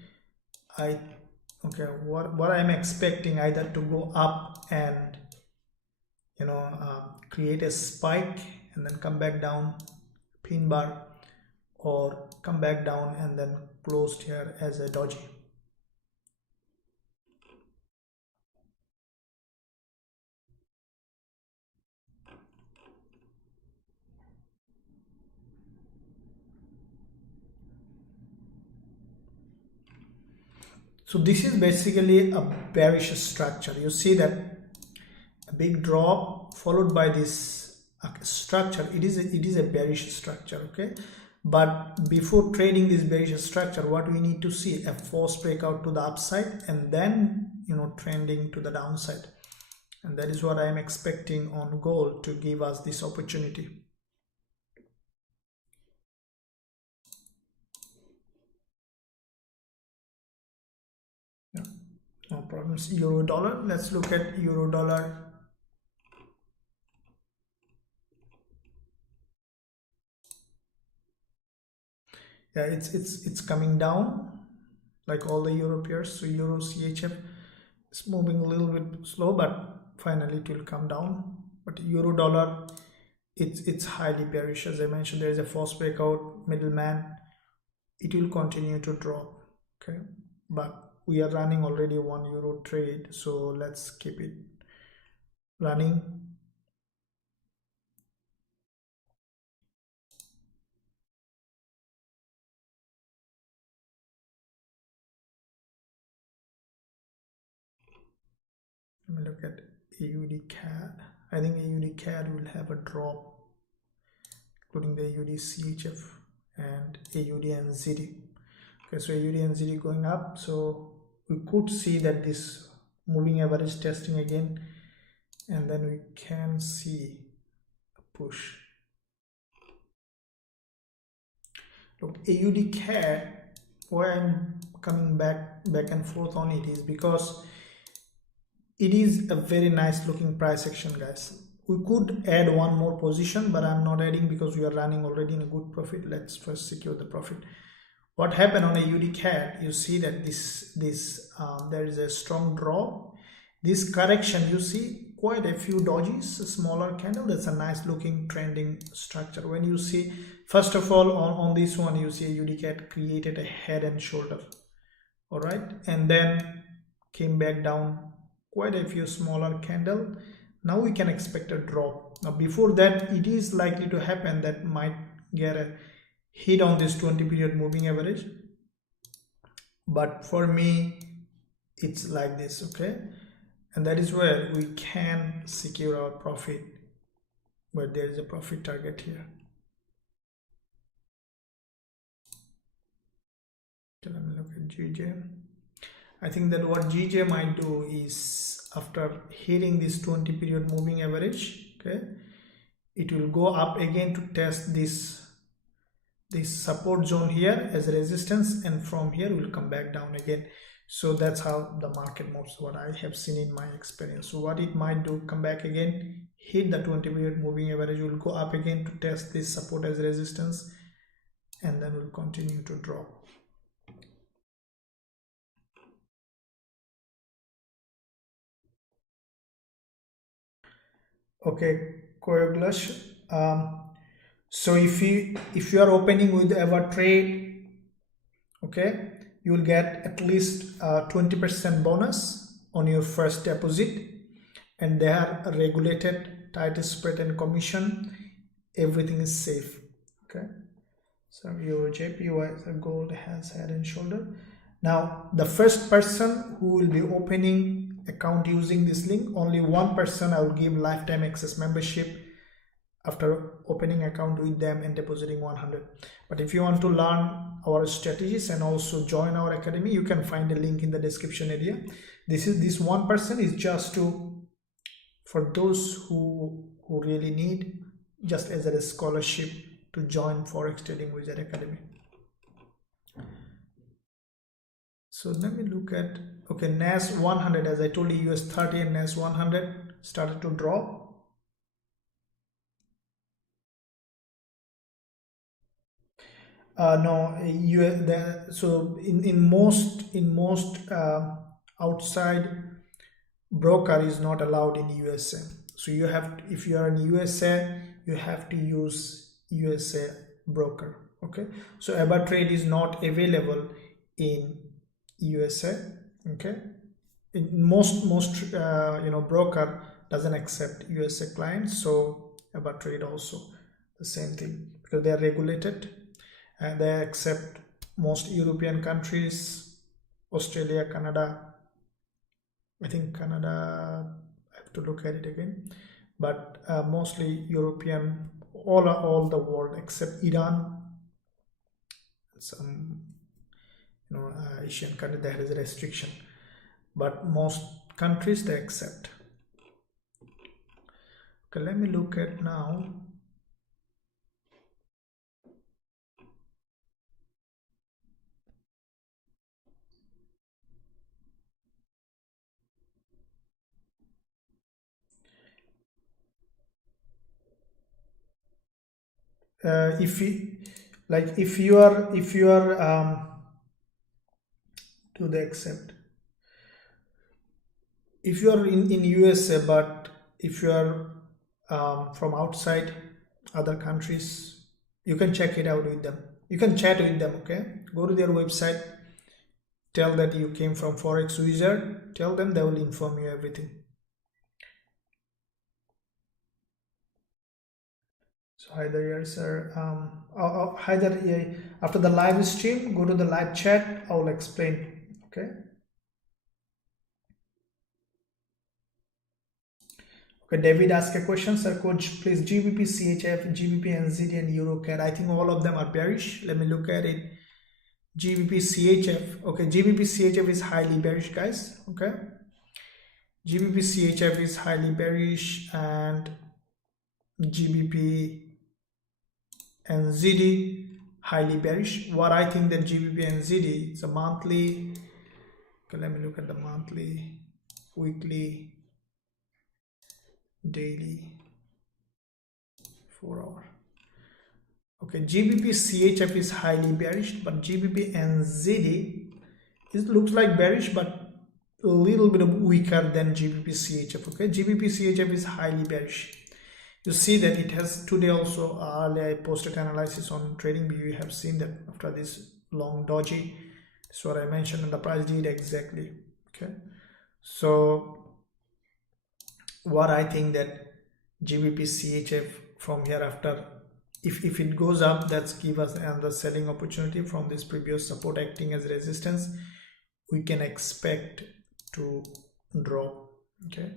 what I'm expecting either to go up and create a spike and then come back down, pin bar, or come back down and then closed here as a doji. So this is basically a bearish structure. You see that a big drop followed by this structure. It is a bearish structure, okay? But before trading this bearish structure, what we need to see, a false breakout to the upside and then trending to the downside. And that is what I am expecting on gold to give us this opportunity. No problems. Euro dollar, let's look at euro dollar. Yeah, it's coming down like all the euro pairs. So euro CHF is moving a little bit slow, but finally it will come down. But euro dollar, it's highly bearish. As I mentioned, there is a false breakout, middleman. It will continue to drop, okay? But we are running already 1 euro trade, so let's keep it running. Let me look at AUD CAD. I think AUD CAD will have a drop, including the AUD CHF and AUD NZD. Okay, so AUD NZD going up, so we could see that this moving average testing again, and then we can see a push. Look, AUD CAD, why I'm coming back and forth on it is because it is a very nice looking price action, guys. We could add one more position, but I'm not adding because we are running already in a good profit. Let's first secure the profit. What happened on a UD CAD, you see that there is a strong drop. This correction, you see quite a few dojis, a smaller candle. That's a nice looking trending structure. When you see, first of all, on this one, you see a UD CAD created a head and shoulder, all right, and then came back down, quite a few smaller candle. Now we can expect a drop. Now before that, it is likely to happen that might get a hit on this 20 period moving average, but for me it's like this, okay? And that is where we can secure our profit, where there is a profit target here. Okay, let me look at GJ. I think that what GJ might do is, after hitting this 20 period moving average, okay, it will go up again to test this support zone here as a resistance, and from here will come back down again. So that's how the market moves, what I have seen in my experience. So what it might do, come back again, hit the 20 period moving average, will go up again to test this support as resistance, and then will continue to drop. Okay, Koyoglash, so if you are opening with ever trade, okay, you will get at least 20% bonus on your first deposit, and they are regulated, tight spread and commission, everything is safe, okay? So your JPY gold has head and shoulder. Now the first person who will be opening account using this link, only one person I will give lifetime access membership after opening account with them and depositing 100. But if you want to learn our strategies and also join our academy, you can find a link in the description area. This one person is just for those who really need just as a scholarship to join Forex Trading Wizard Academy. So let me look at, okay, NAS100, as I told you, US30 and NAS100 started to drop. No, so in most outside broker is not allowed in USA. So you have to, if you are in USA, you have to use USA broker. Okay, so ABA is not available in USA. Okay, in most broker doesn't accept USA clients, so ABA also the same thing, because they are regulated and they accept most European countries, Australia, Canada. I think Canada, I have to look at it again, but mostly European, all the world except Iran, some Asian country there is a restriction, but most countries they accept. Okay, let me look at now. If you are to the accept, if you are in USA, but if you are from outside other countries, you can check it out with them, you can chat with them. Okay, go to their website, tell that you came from Forex Wizard, tell them, they will inform you everything. So hi there, yes, sir. Hi there. After the live stream, go to the live chat. I will explain. Okay. Okay. David asked a question, sir. Coach, please. GBP, CHF, GBP, NZD, and EuroCAD. I think all of them are bearish. Let me look at it. GBP, CHF. Okay. GBP, CHF is highly bearish, guys. Okay. GBP, CHF is highly bearish, and GBP NZD highly bearish. What I think that GBP NZD is a monthly. Okay, let me look at the monthly, weekly, daily, 4 hour. Okay, GBP CHF is highly bearish, but GBP NZD looks like bearish, but a little bit weaker than GBP CHF. Okay, GBP CHF is highly bearish. You see that it has today also, earlier I posted analysis on TradingView. You have seen that after this long doji, that's what I mentioned, and the price did exactly. Okay, so what I think that GBP CHF from here after, if it goes up, that's give us another selling opportunity from this previous support acting as resistance. We can expect to drop. Okay.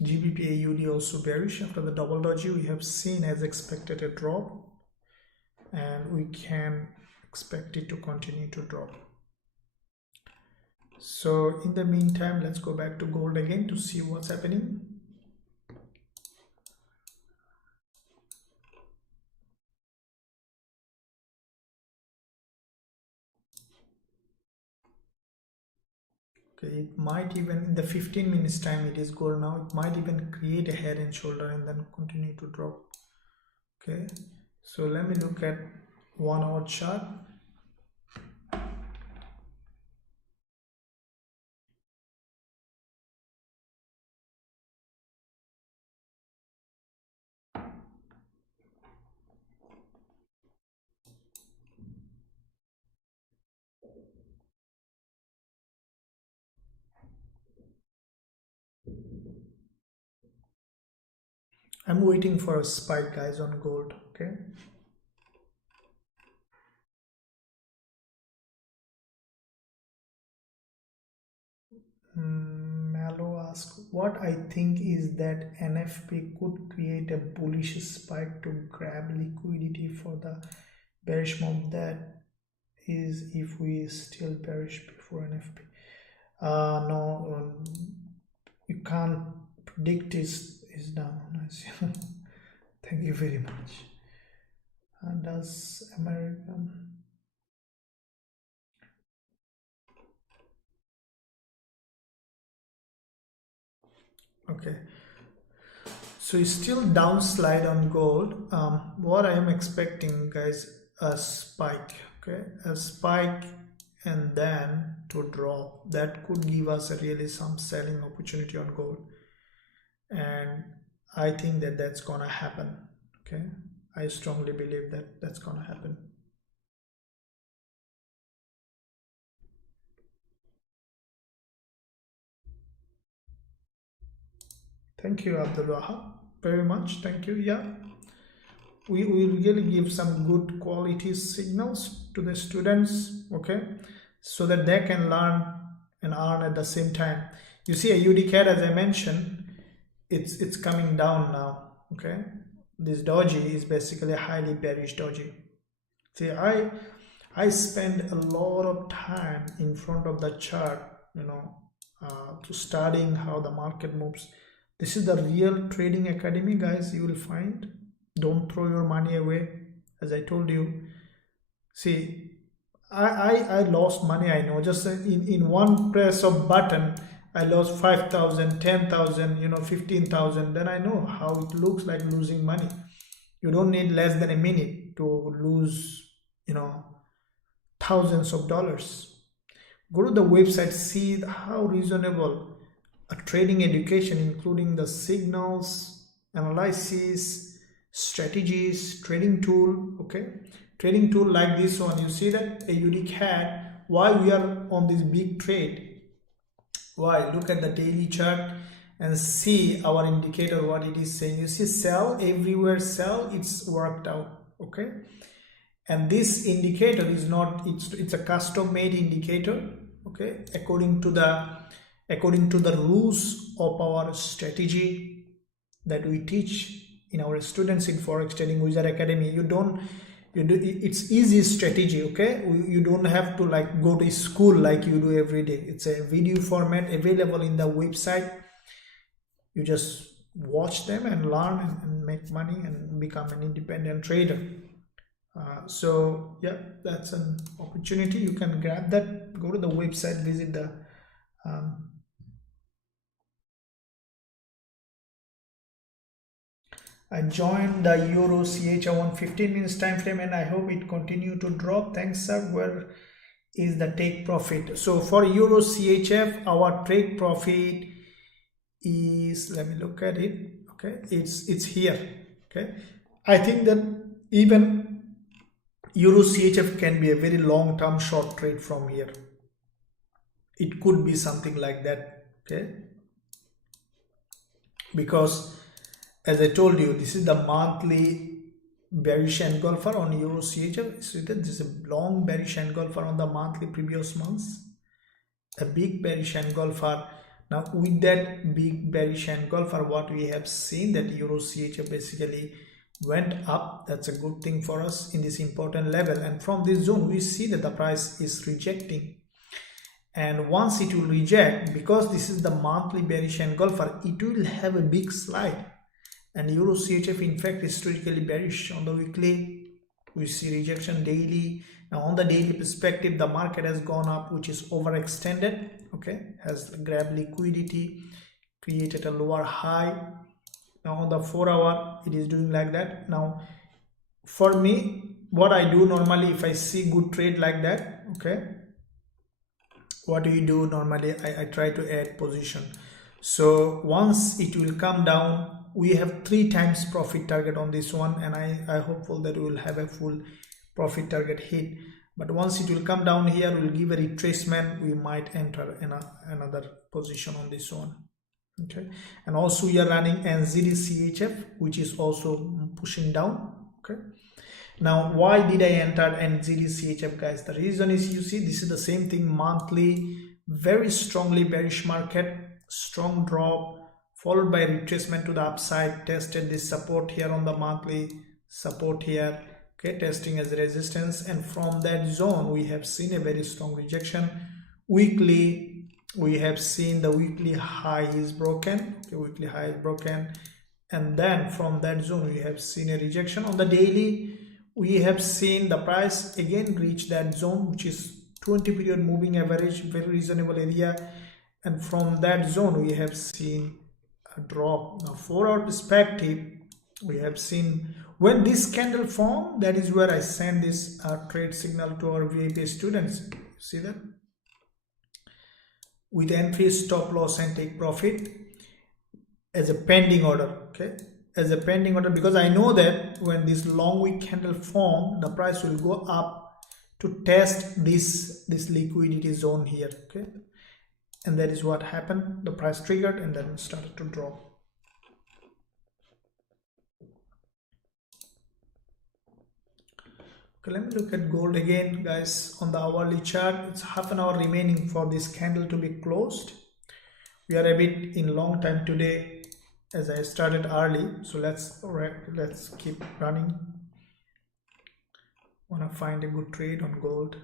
GBP AUD also bearish after the double doji. We have seen as expected a drop, and we can expect it to continue to drop. So in the meantime, let's go back to gold again to see what's happening. Okay, it might even, in the 15 minutes time it is gold now, it might even create a head and shoulder and then continue to drop. Okay, so let me look at 1 hour chart. I'm waiting for a spike, guys, on gold. Okay, Hello ask what I think is that NFP could create a bullish spike to grab liquidity for the bearish move. That is if we still bearish before NFP. No, you can't predict is down. Thank you very much. Does American okay, so it's still down slide on gold. What I am expecting, guys, a spike, okay, a spike and then to drop. That could give us really some selling opportunity on gold, and I think that that's gonna happen. Okay, I strongly believe that that's gonna happen. Thank you, Abdul Wahab, very much. Thank you. Yeah, we will really give some good quality signals to the students, okay, so that they can learn and earn at the same time. You see, a UDCAD, as I mentioned, it's coming down now. Okay, this doji is basically a highly bearish doji. See, I spend a lot of time in front of the chart, to studying how the market moves. This is the real trading academy, guys. You will find. Don't throw your money away, as I told you. See, I lost money, I know, just in one press of button I lost 5,000, 10,000, 15,000. Then I know how it looks like losing money. You don't need less than a minute to lose thousands of dollars. Go to the website, see how reasonable a trading education, including the signals, analysis, strategies, trading tool. Okay, trading tool like this one, you see that a unique hat. Why we are on this big trade? Why? Look at the daily chart and see our indicator, what it is saying. You see sell everywhere, sell, it's worked out. Okay, and this indicator is not, it's a custom made indicator. Okay, according to the rules of our strategy that we teach in our students in Forex Trading Wizard Academy. It's easy strategy. Okay, you don't have to like go to school like you do every day. It's a video format available in the website. You just watch them and learn and make money and become an independent trader. So yeah, that's an opportunity. You can grab that. Go to the website, visit the I joined the Euro CHF on 15 minutes time frame, and I hope it continue to drop. Thanks, sir. Where is the take profit? So for Euro CHF, our take profit is, let me look at it. Okay, it's here. Okay, I think that even Euro CHF can be a very long-term short trade from here. It could be something like that. Okay, because as I told you, this is the monthly bearish engulfer on Euro CHF. So this is a long bearish engulfer on the monthly previous months, a big bearish engulfer. Now with that big bearish engulfer, what we have seen that Euro CHF basically went up. That's a good thing for us in this important level, and from this zone we see that the price is rejecting. And once it will reject, because this is the monthly bearish engulfer, it will have a big slide. And Euro CHF in fact historically bearish. On the weekly we see rejection daily. Now on the daily perspective, the market has gone up, which is overextended. Okay, has grabbed liquidity, created a lower high. Now on the 4 hour it is doing like that. Now for me, what I do normally, if I see good trade like that, okay, what do you do normally? I try to add position. So once it will come down, we have 3 times profit target on this one, and I hopeful that we will have a full profit target hit. But once it will come down here, we will give a retracement. We might enter in another position on this one. Okay, and also we are running NZD CHF, which is also pushing down. Okay, now why did I enter NZD CHF, guys? The reason is, you see, this is the same thing, monthly very strongly bearish market. strong drop followed by retracement to the upside, tested this support here on the monthly, support here, okay, testing as resistance, and from that zone we have seen a very strong rejection. Weekly, we have seen the weekly high is broken, okay, weekly high is broken, and then from that zone we have seen a rejection. On the daily, we have seen the price again reach that zone, which is 20 period moving average, very reasonable area, and from that zone we have seen a drop. Now, for our perspective, we have seen when this candle formed, that is where I send this trade signal to our VIP students. See that? With entry, stop loss, and take profit as a pending order, okay, as a pending order, because I know that when this long wick candle form, the price will go up to test this liquidity zone here, okay, and that is what happened. The price triggered and then started to drop. Okay, let me look at gold again, guys. On the hourly chart, it's half an hour remaining for this candle to be closed. We are a bit in long time today, as I started early, so let's keep running. Want to find a good trade on gold.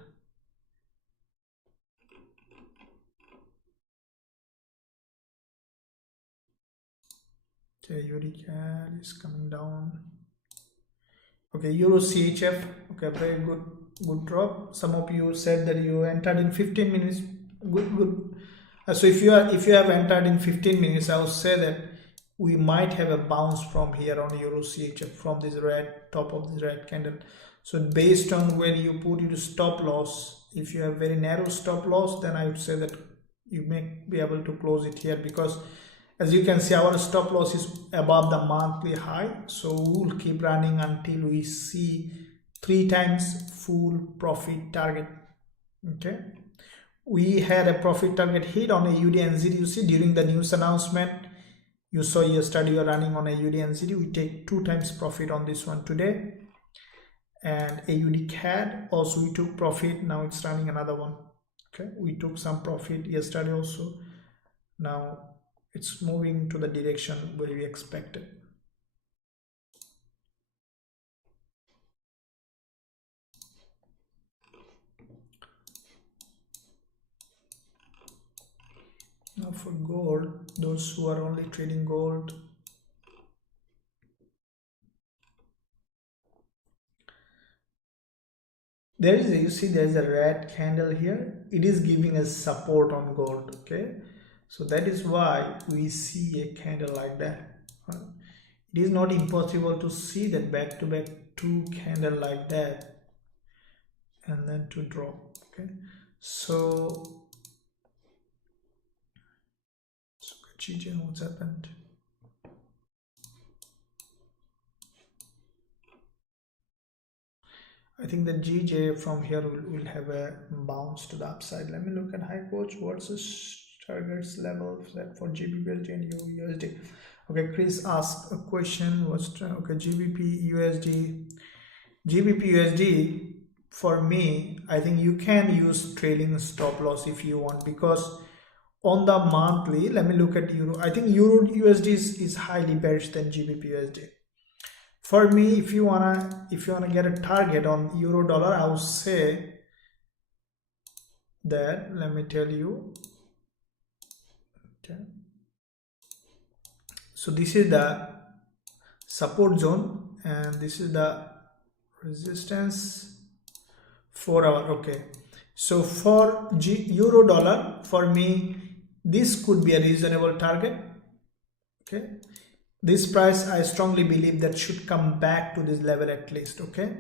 Okay, CAD is coming down. Okay, Euro CHF, okay, very good drop. Some of you said that you entered in 15 minutes. Good. So if you have entered in 15 minutes, I would say that we might have a bounce from here on Euro CHF from this red top of this red candle. So based on where you put your stop loss, if you have very narrow stop loss, then I would say that you may be able to close it here, because as you can see, our stop loss is above the monthly high. So we will keep running until we see 3 times full profit target. Okay, we had a profit target hit on AUD NZD. You see, during the news announcement, you saw yesterday we are running on AUD NZD. We take 2 times profit on this one today. And AUD CAD also we took profit. Now it's running another one. Okay, we took some profit yesterday also. Now it's moving to the direction where we expected. Now for gold, those who are only trading gold, there is a, you see there is a red candle here. It is giving us support on gold. Okay, so that is why we see a candle like that. It is not impossible to see that back to back 2 candle like that and then to drop. Okay, so GJ, what's happened? I think the GJ from here will have a bounce to the upside. Let me look at high coach. What's the targets level set for Gbpusd and USD? Okay, Chris asked a question. What's okay? GBP USD, GBP USD. For me, I think you can use trailing stop loss if you want, because on the monthly, let me look at euro. I think euro USD is highly bearish than GBP USD. For me, if you wanna get a target on euro dollar, I would say that, let me tell you. Okay, so this is the support zone and this is the resistance 4 hour. Okay, so for euro dollar, for me this could be a reasonable target. Okay, this price I strongly believe that should come back to this level at least. Okay,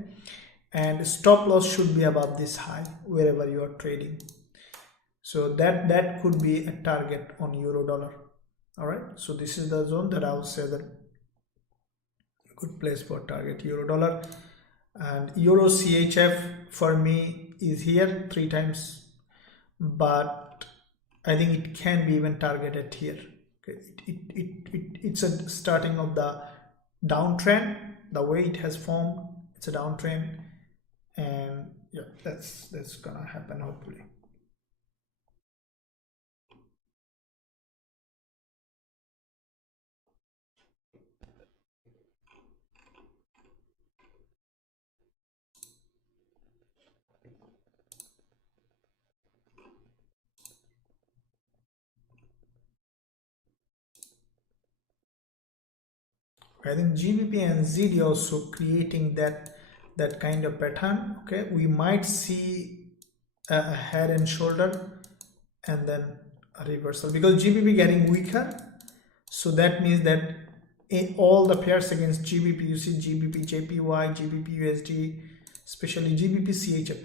and stop loss should be above this high wherever you are trading. So that could be a target on euro dollar. All right, so this is the zone that I would say that a good place for target euro dollar. And euro CHF for me is here 3 times, but I think it can be even targeted here. Okay, it's a starting of the downtrend. The way it has formed, it's a downtrend, and yeah, that's gonna happen hopefully. I think GBP and ZD also creating that kind of pattern. Okay, we might see a head and shoulder and then a reversal because GBP getting weaker. So that means that in all the pairs against GBP, you see GBP JPY, GBP USD, especially GBP CHF.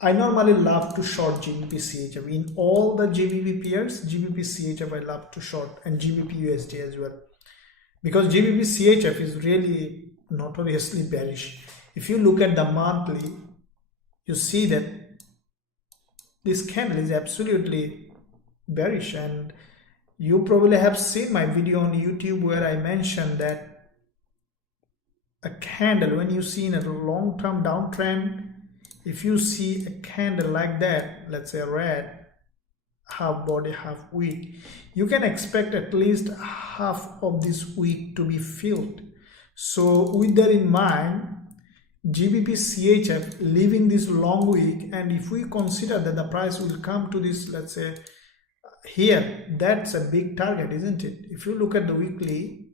I normally love to short GBP CHF. In all the GBP pairs, GBP CHF I love to short, and GBP USD as well. Because GBP CHF is really notoriously bearish. If you look at the monthly, you see that this candle is absolutely bearish, and you probably have seen my video on YouTube where I mentioned that a candle, when you see in a long-term downtrend, if you see a candle like that, let's say red, half body half wick, you can expect at least half of this wick to be filled. So with that in mind, GBP CHF leaving this long wick, and if we consider that the price will come to this, let's say here, that's a big target, isn't it? If you look at the weekly,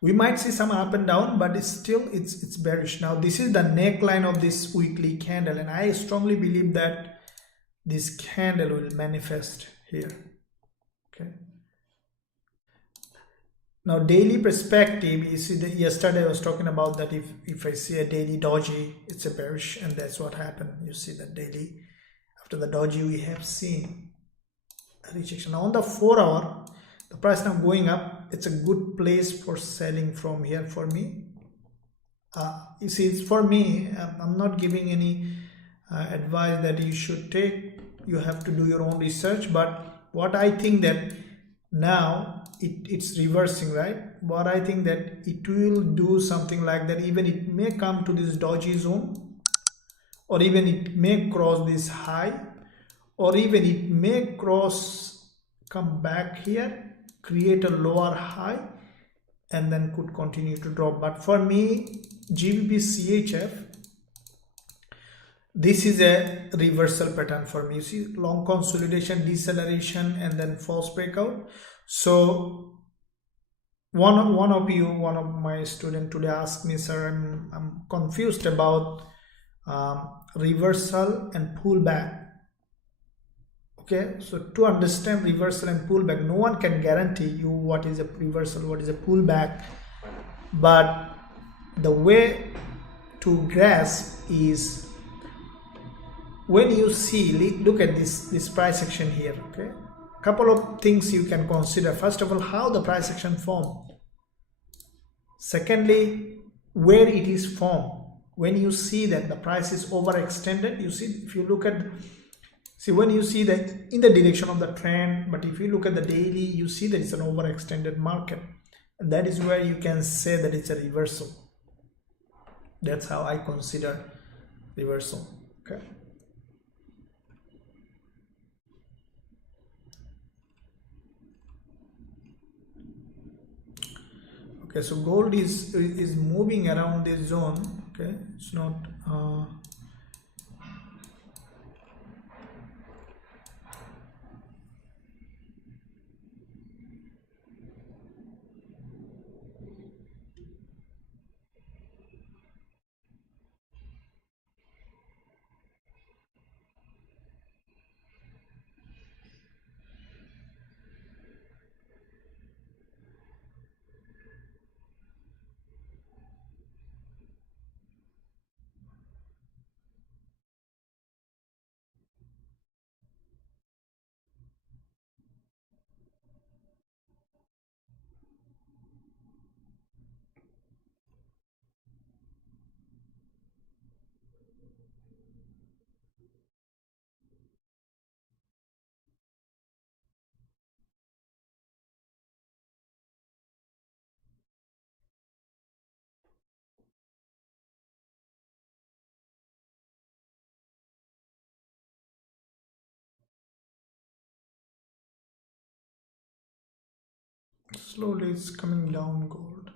we might see some up and down, but it's bearish. Now this is the neckline of this weekly candle, and I strongly believe that this candle will manifest here. Okay, now daily perspective, you see that yesterday I was talking about that if I see a daily doji, it's a bearish, and that's what happened. You see that daily after the doji we have seen a rejection. Now on the 4-hour, the price now going up. It's a good place for selling from here for me. You see, it's for me. I'm not giving any advice that you should take. You have to do your own research. But what I think that now it's reversing, right? What I think that it will do something like that. Even it may come to this doji zone, or even it may cross this high, or even it may come back here, create a lower high, and then could continue to drop. But for me, GBP CHF, this is a reversal pattern for me. You see, long consolidation, deceleration, and then false breakout. So one of my student today asked me, sir, I'm confused about reversal and pullback. Okay, so to understand reversal and pullback, no one can guarantee you what is a reversal, what is a pullback, but the way to grasp is when you see, look at this price action here. Okay, couple of things you can consider. First of all, how the price action formed. Secondly, where it is formed. When you see that the price is overextended, you see, if you look at, see, when you see that in the direction of the trend, but if you look at the daily, you see that it's an overextended market, and that is where you can say that it's a reversal. That's how I consider reversal. Okay. Okay, so gold is moving around this zone. Okay, it's not slowly, it's coming down, gold.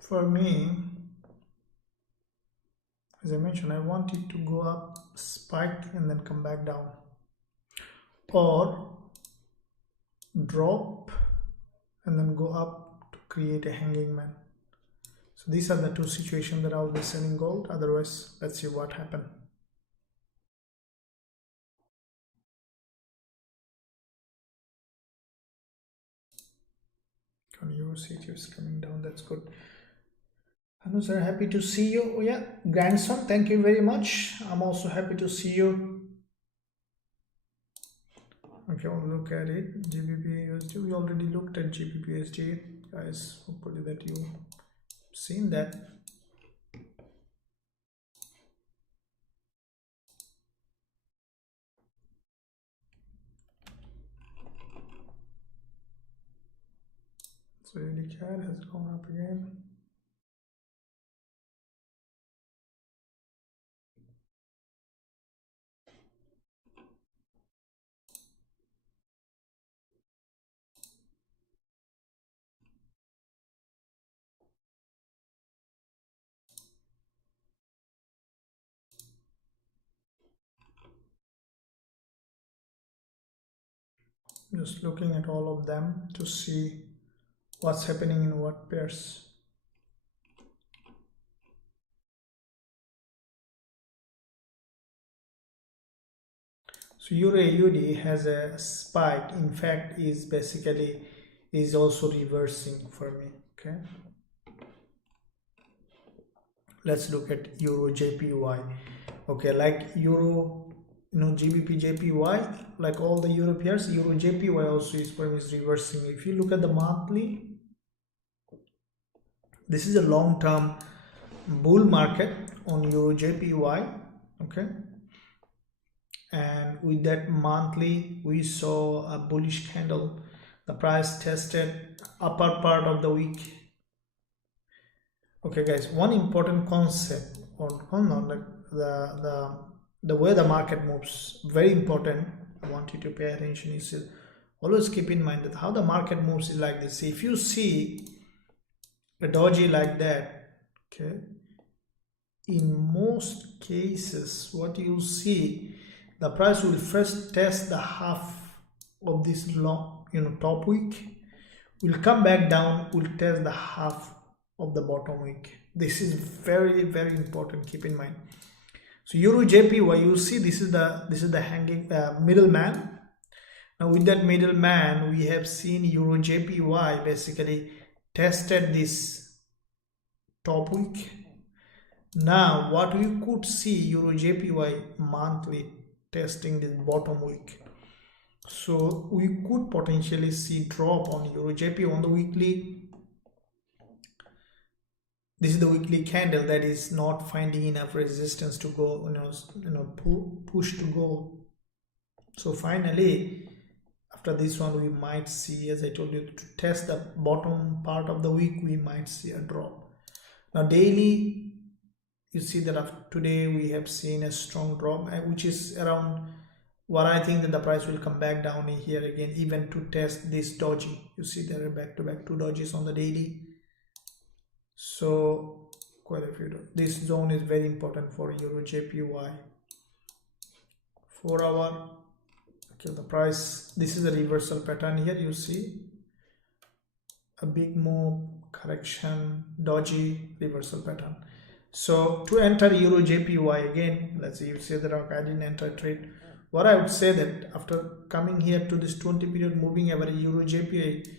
For me, as I mentioned, I want it to go up, spike, and then come back down, or drop and then go up to create a hanging man. So these are the two situations that I'll be selling gold. Otherwise, let's see what happened. Eurusd is coming down. That's good. Hello sir, happy to see you. Oh yeah, grandson, thank you very much. I'm also happy to see you. Okay, we'll look at it. Gbpusd, we already looked at Gbpusd, guys. Hopefully that you seen that. So CAD has gone up again. Just looking at all of them to see what's happening in what pairs. So Euro AUD has a spike. In fact, is also reversing for me. Okay. Let's look at Euro JPY. Okay, like Euro, GBP JPY, like all the Euro pairs, Euro JPY also is for me is reversing. If you look at the monthly, this is a long-term bull market on Euro JPY. Okay. And with that monthly, we saw a bullish candle. The price tested upper part of the week. Okay guys, one important concept, or like the way the market moves, very important. I want you to pay attention. Is always keep in mind that how the market moves is like this. If you see a doji like that, okay, in most cases what you see, the price will first test the half of this long, top wick, will come back down, will test the half of the bottom wick. This is very, very important. Keep in mind. So Euro JPY, you see this is the hanging middleman. Now with that middleman, we have seen Euro JPY basically tested this top wick. Now what we could see, Euro JPY monthly testing this bottom wick. So we could potentially see drop on Euro JPY on the weekly. This is the weekly candle that is not finding enough resistance to go, push to go. So finally, after this one, we might see, as I told you, to test the bottom part of the week, we might see a drop. Now daily, you see that today we have seen a strong drop, which is around what I think that the price will come back down here again, even to test this doji. You see there are back-to-back two dojis on the daily. So quite a few. This zone is very important for Euro JPY. 4 hour. Okay, the price. This is a reversal pattern here. You see a big move, correction, doji, reversal pattern. So to enter Euro JPY again, let's say you say that I didn't enter trade. What I would say that after coming here to this 20 period moving average, Euro JPY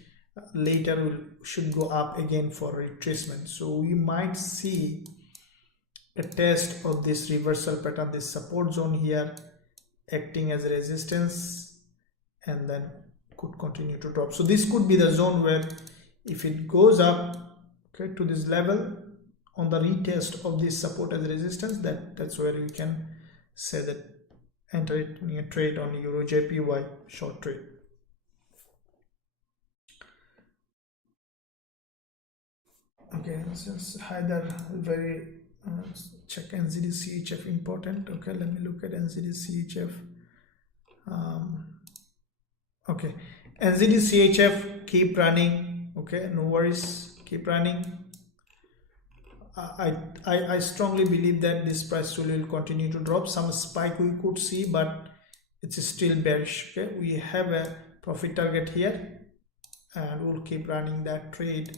later should go up again for retracement. So we might see a test of this reversal pattern, this support zone here acting as a resistance, and then could continue to drop. So this could be the zone where if it goes up, okay, to this level on the retest of this support as resistance, that's where you can say that enter it in a trade on Euro JPY short trade. Okay, since either very check NZD CHF important. Okay, let me look at NZD CHF. Okay, NZD CHF keep running. Okay, no worries, keep running. I strongly believe that this price will continue to drop. Some spike we could see, but it's still bearish. Okay, we have a profit target here, and we'll keep running that trade.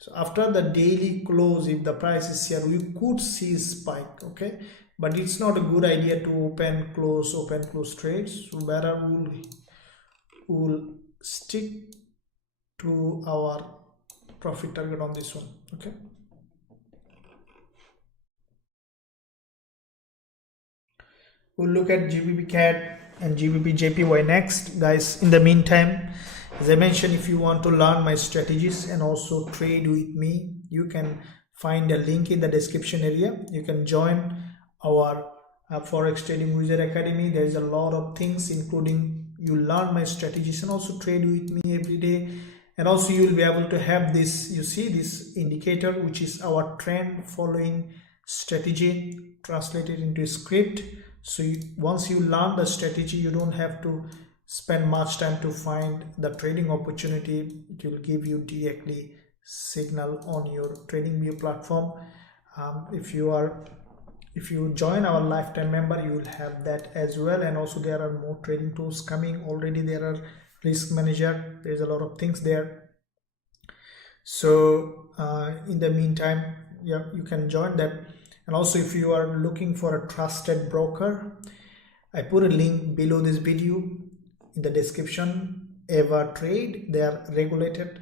So after the daily close, if the price is here, we could see spike. Okay, but it's not a good idea to open close trades. So better we'll stick to our profit target on this one. Okay, we'll look at GBP CAD and GBP JPY next, guys. In the meantime, as I mentioned, if you want to learn my strategies and also trade with me, you can find a link in the description area. You can join our forex trading user academy. There's a lot of things, including you learn my strategies and also trade with me every day. And also you will be able to have this, you see this indicator, which is our trend following strategy translated into a script. So once you learn the strategy, you don't have to spend much time to find the trading opportunity. It will give you directly signal on your trading view platform. If you join our lifetime member, you will have that as well. And also there are more trading tools coming. Already there are risk manager, there's a lot of things there. So in the meantime, yeah, you can join that. And also if you are looking for a trusted broker, I put a link below this video in the description. Eva Trade, they are regulated,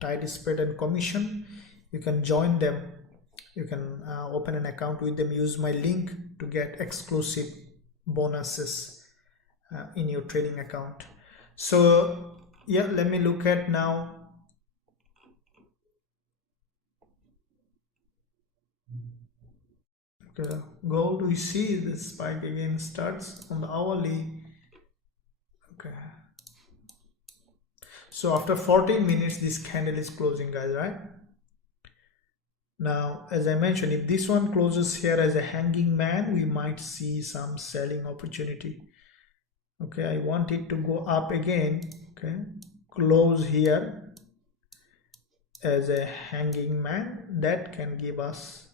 tight spread and commission. You can join them. You can open an account with them. Use my link to get exclusive bonuses in your trading account. So yeah, let me look at now. Okay, gold, we see the spike again starts on the hourly. Okay, so after 14 minutes this candle is closing, guys, right? Now, as I mentioned, if this one closes here as a hanging man, we might see some selling opportunity. Okay, I want it to go up again. Okay, close here as a hanging man. That can give us,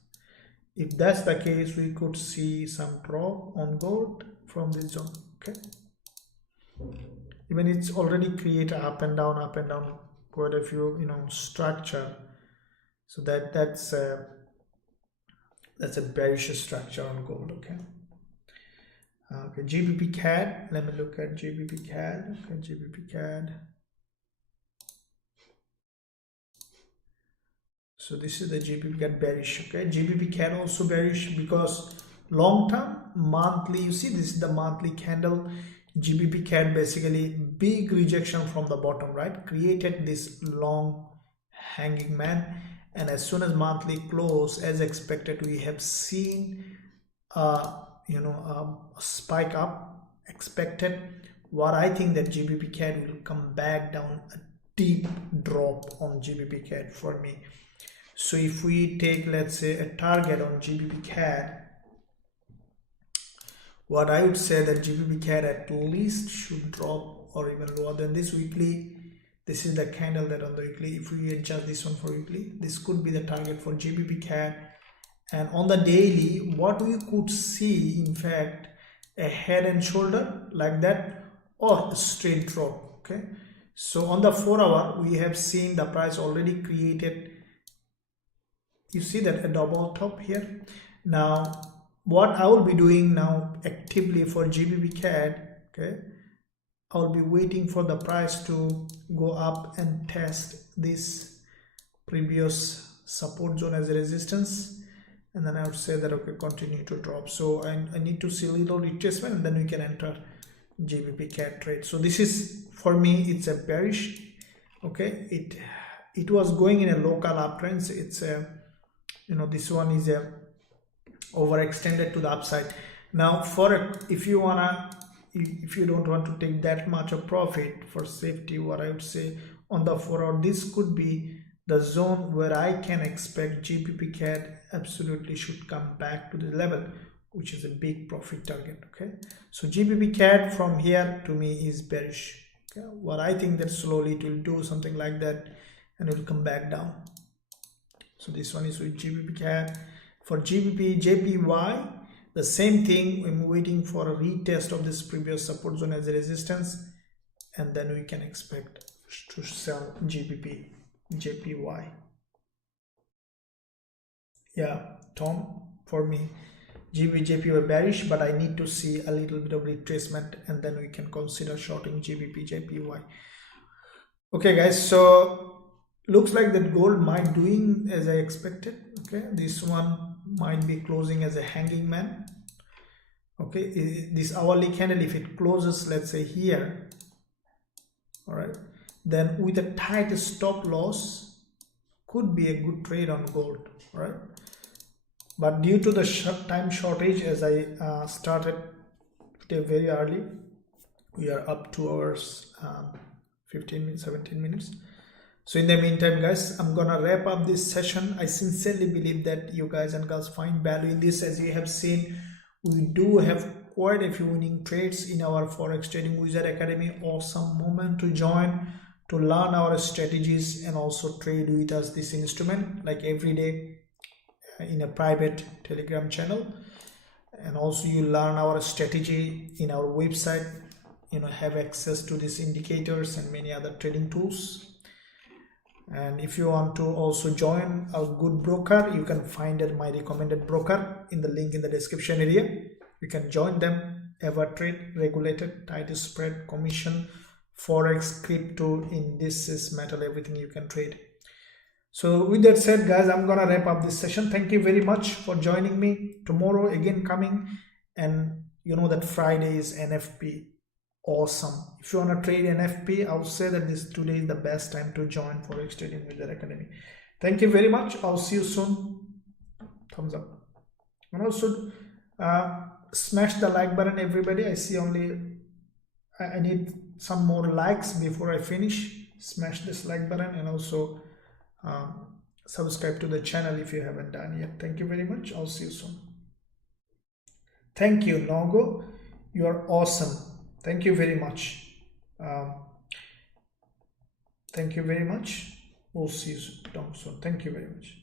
if that's the case, we could see some drop on gold from this zone. Okay, even it's already created up and down quite a few, structure. So that's a bearish structure on gold. Okay. Okay, GBP CAD. Let me look at GBP CAD. Okay, GBP CAD. So this is the GBP CAD bearish. Okay, GBP CAD also bearish because long term, monthly. You see, this is the monthly candle. GBP CAD basically big rejection from the bottom, right? Created this long hanging man, and as soon as monthly close, as expected, we have seen a spike up expected. What I think that GBP CAD will come back down, a deep drop on GBP CAD for me. So if we take, let's say, a target on GBP CAD, what I would say that GBP CAD at least should drop or even lower than this weekly. This is the candle that on the weekly, if we adjust this one for weekly, this could be the target for GBP CAD. And on the daily, what we could see, in fact, a head and shoulder like that, or a straight drop. Okay, so on the 4 hour, we have seen the price already created, you see that, a double top here. Now what I will be doing now actively for GBP CAD, okay, I will be waiting for the price to go up and test this previous support zone as a resistance, and then I would say that, okay, continue to drop. So I need to see a little retracement, and then we can enter GBP CAD trade. So this is, for me, it's a bearish. Okay, it was going in a local uptrend. It's a, this one is a overextended to the upside. Now for if you don't want to take that much of profit, for safety, what I would say on the 4 hour, this could be the zone where I can expect GBP CAD absolutely should come back to the level, which is a big profit target. Okay, so GBP CAD from here to me is bearish. Okay, what I think that slowly it will do something like that and it will come back down. So this one is with GBP CAD. For GBP JPY, the same thing. I'm waiting for a retest of this previous support zone as a resistance, and then we can expect to sell GBP JPY. Yeah, Tom, for me GBP JPY bearish, but I need to see a little bit of retracement and then we can consider shorting GBP JPY. Okay guys, so looks like that gold might doing as I expected. Okay, this one might be closing as a hanging man. Okay, this hourly candle, if it closes, let's say here, all right, then with a tight stop loss could be a good trade on gold, right? But due to the time shortage, as I started today very early, we are up 2 hours 15 minutes 17 minutes. So in the meantime guys, I'm gonna wrap up this session. I sincerely believe that you guys and girls find value in this. As you have seen, we do have quite a few winning trades in our forex trading wizard academy. Awesome moment to join, to learn our strategies and also trade with us this instrument like every day in a private Telegram channel. And also you learn our strategy in our website, you know, have access to these indicators and many other trading tools. And if you want to also join a good broker, you can find my recommended broker in the link in the description area. You can join them. Evertrade, regulated, tight spread, commission, forex, crypto, indices, metal, everything you can trade. So with that said guys, I'm gonna wrap up this session. Thank you very much for joining me. Tomorrow again coming, and you know that Friday is NFP. Awesome. If you want to trade NFP, I would say that today is the best time to join forex trading with the academy. Thank you very much. I'll see you soon. Thumbs up. And also smash the like button, everybody. I see only I need some more likes before I finish. Smash this like button and also subscribe to the channel if you haven't done yet. Thank you very much. I'll see you soon. Thank you, Nogo. You are awesome. Thank you very much. Thank you very much. We'll see you soon. Thank you very much.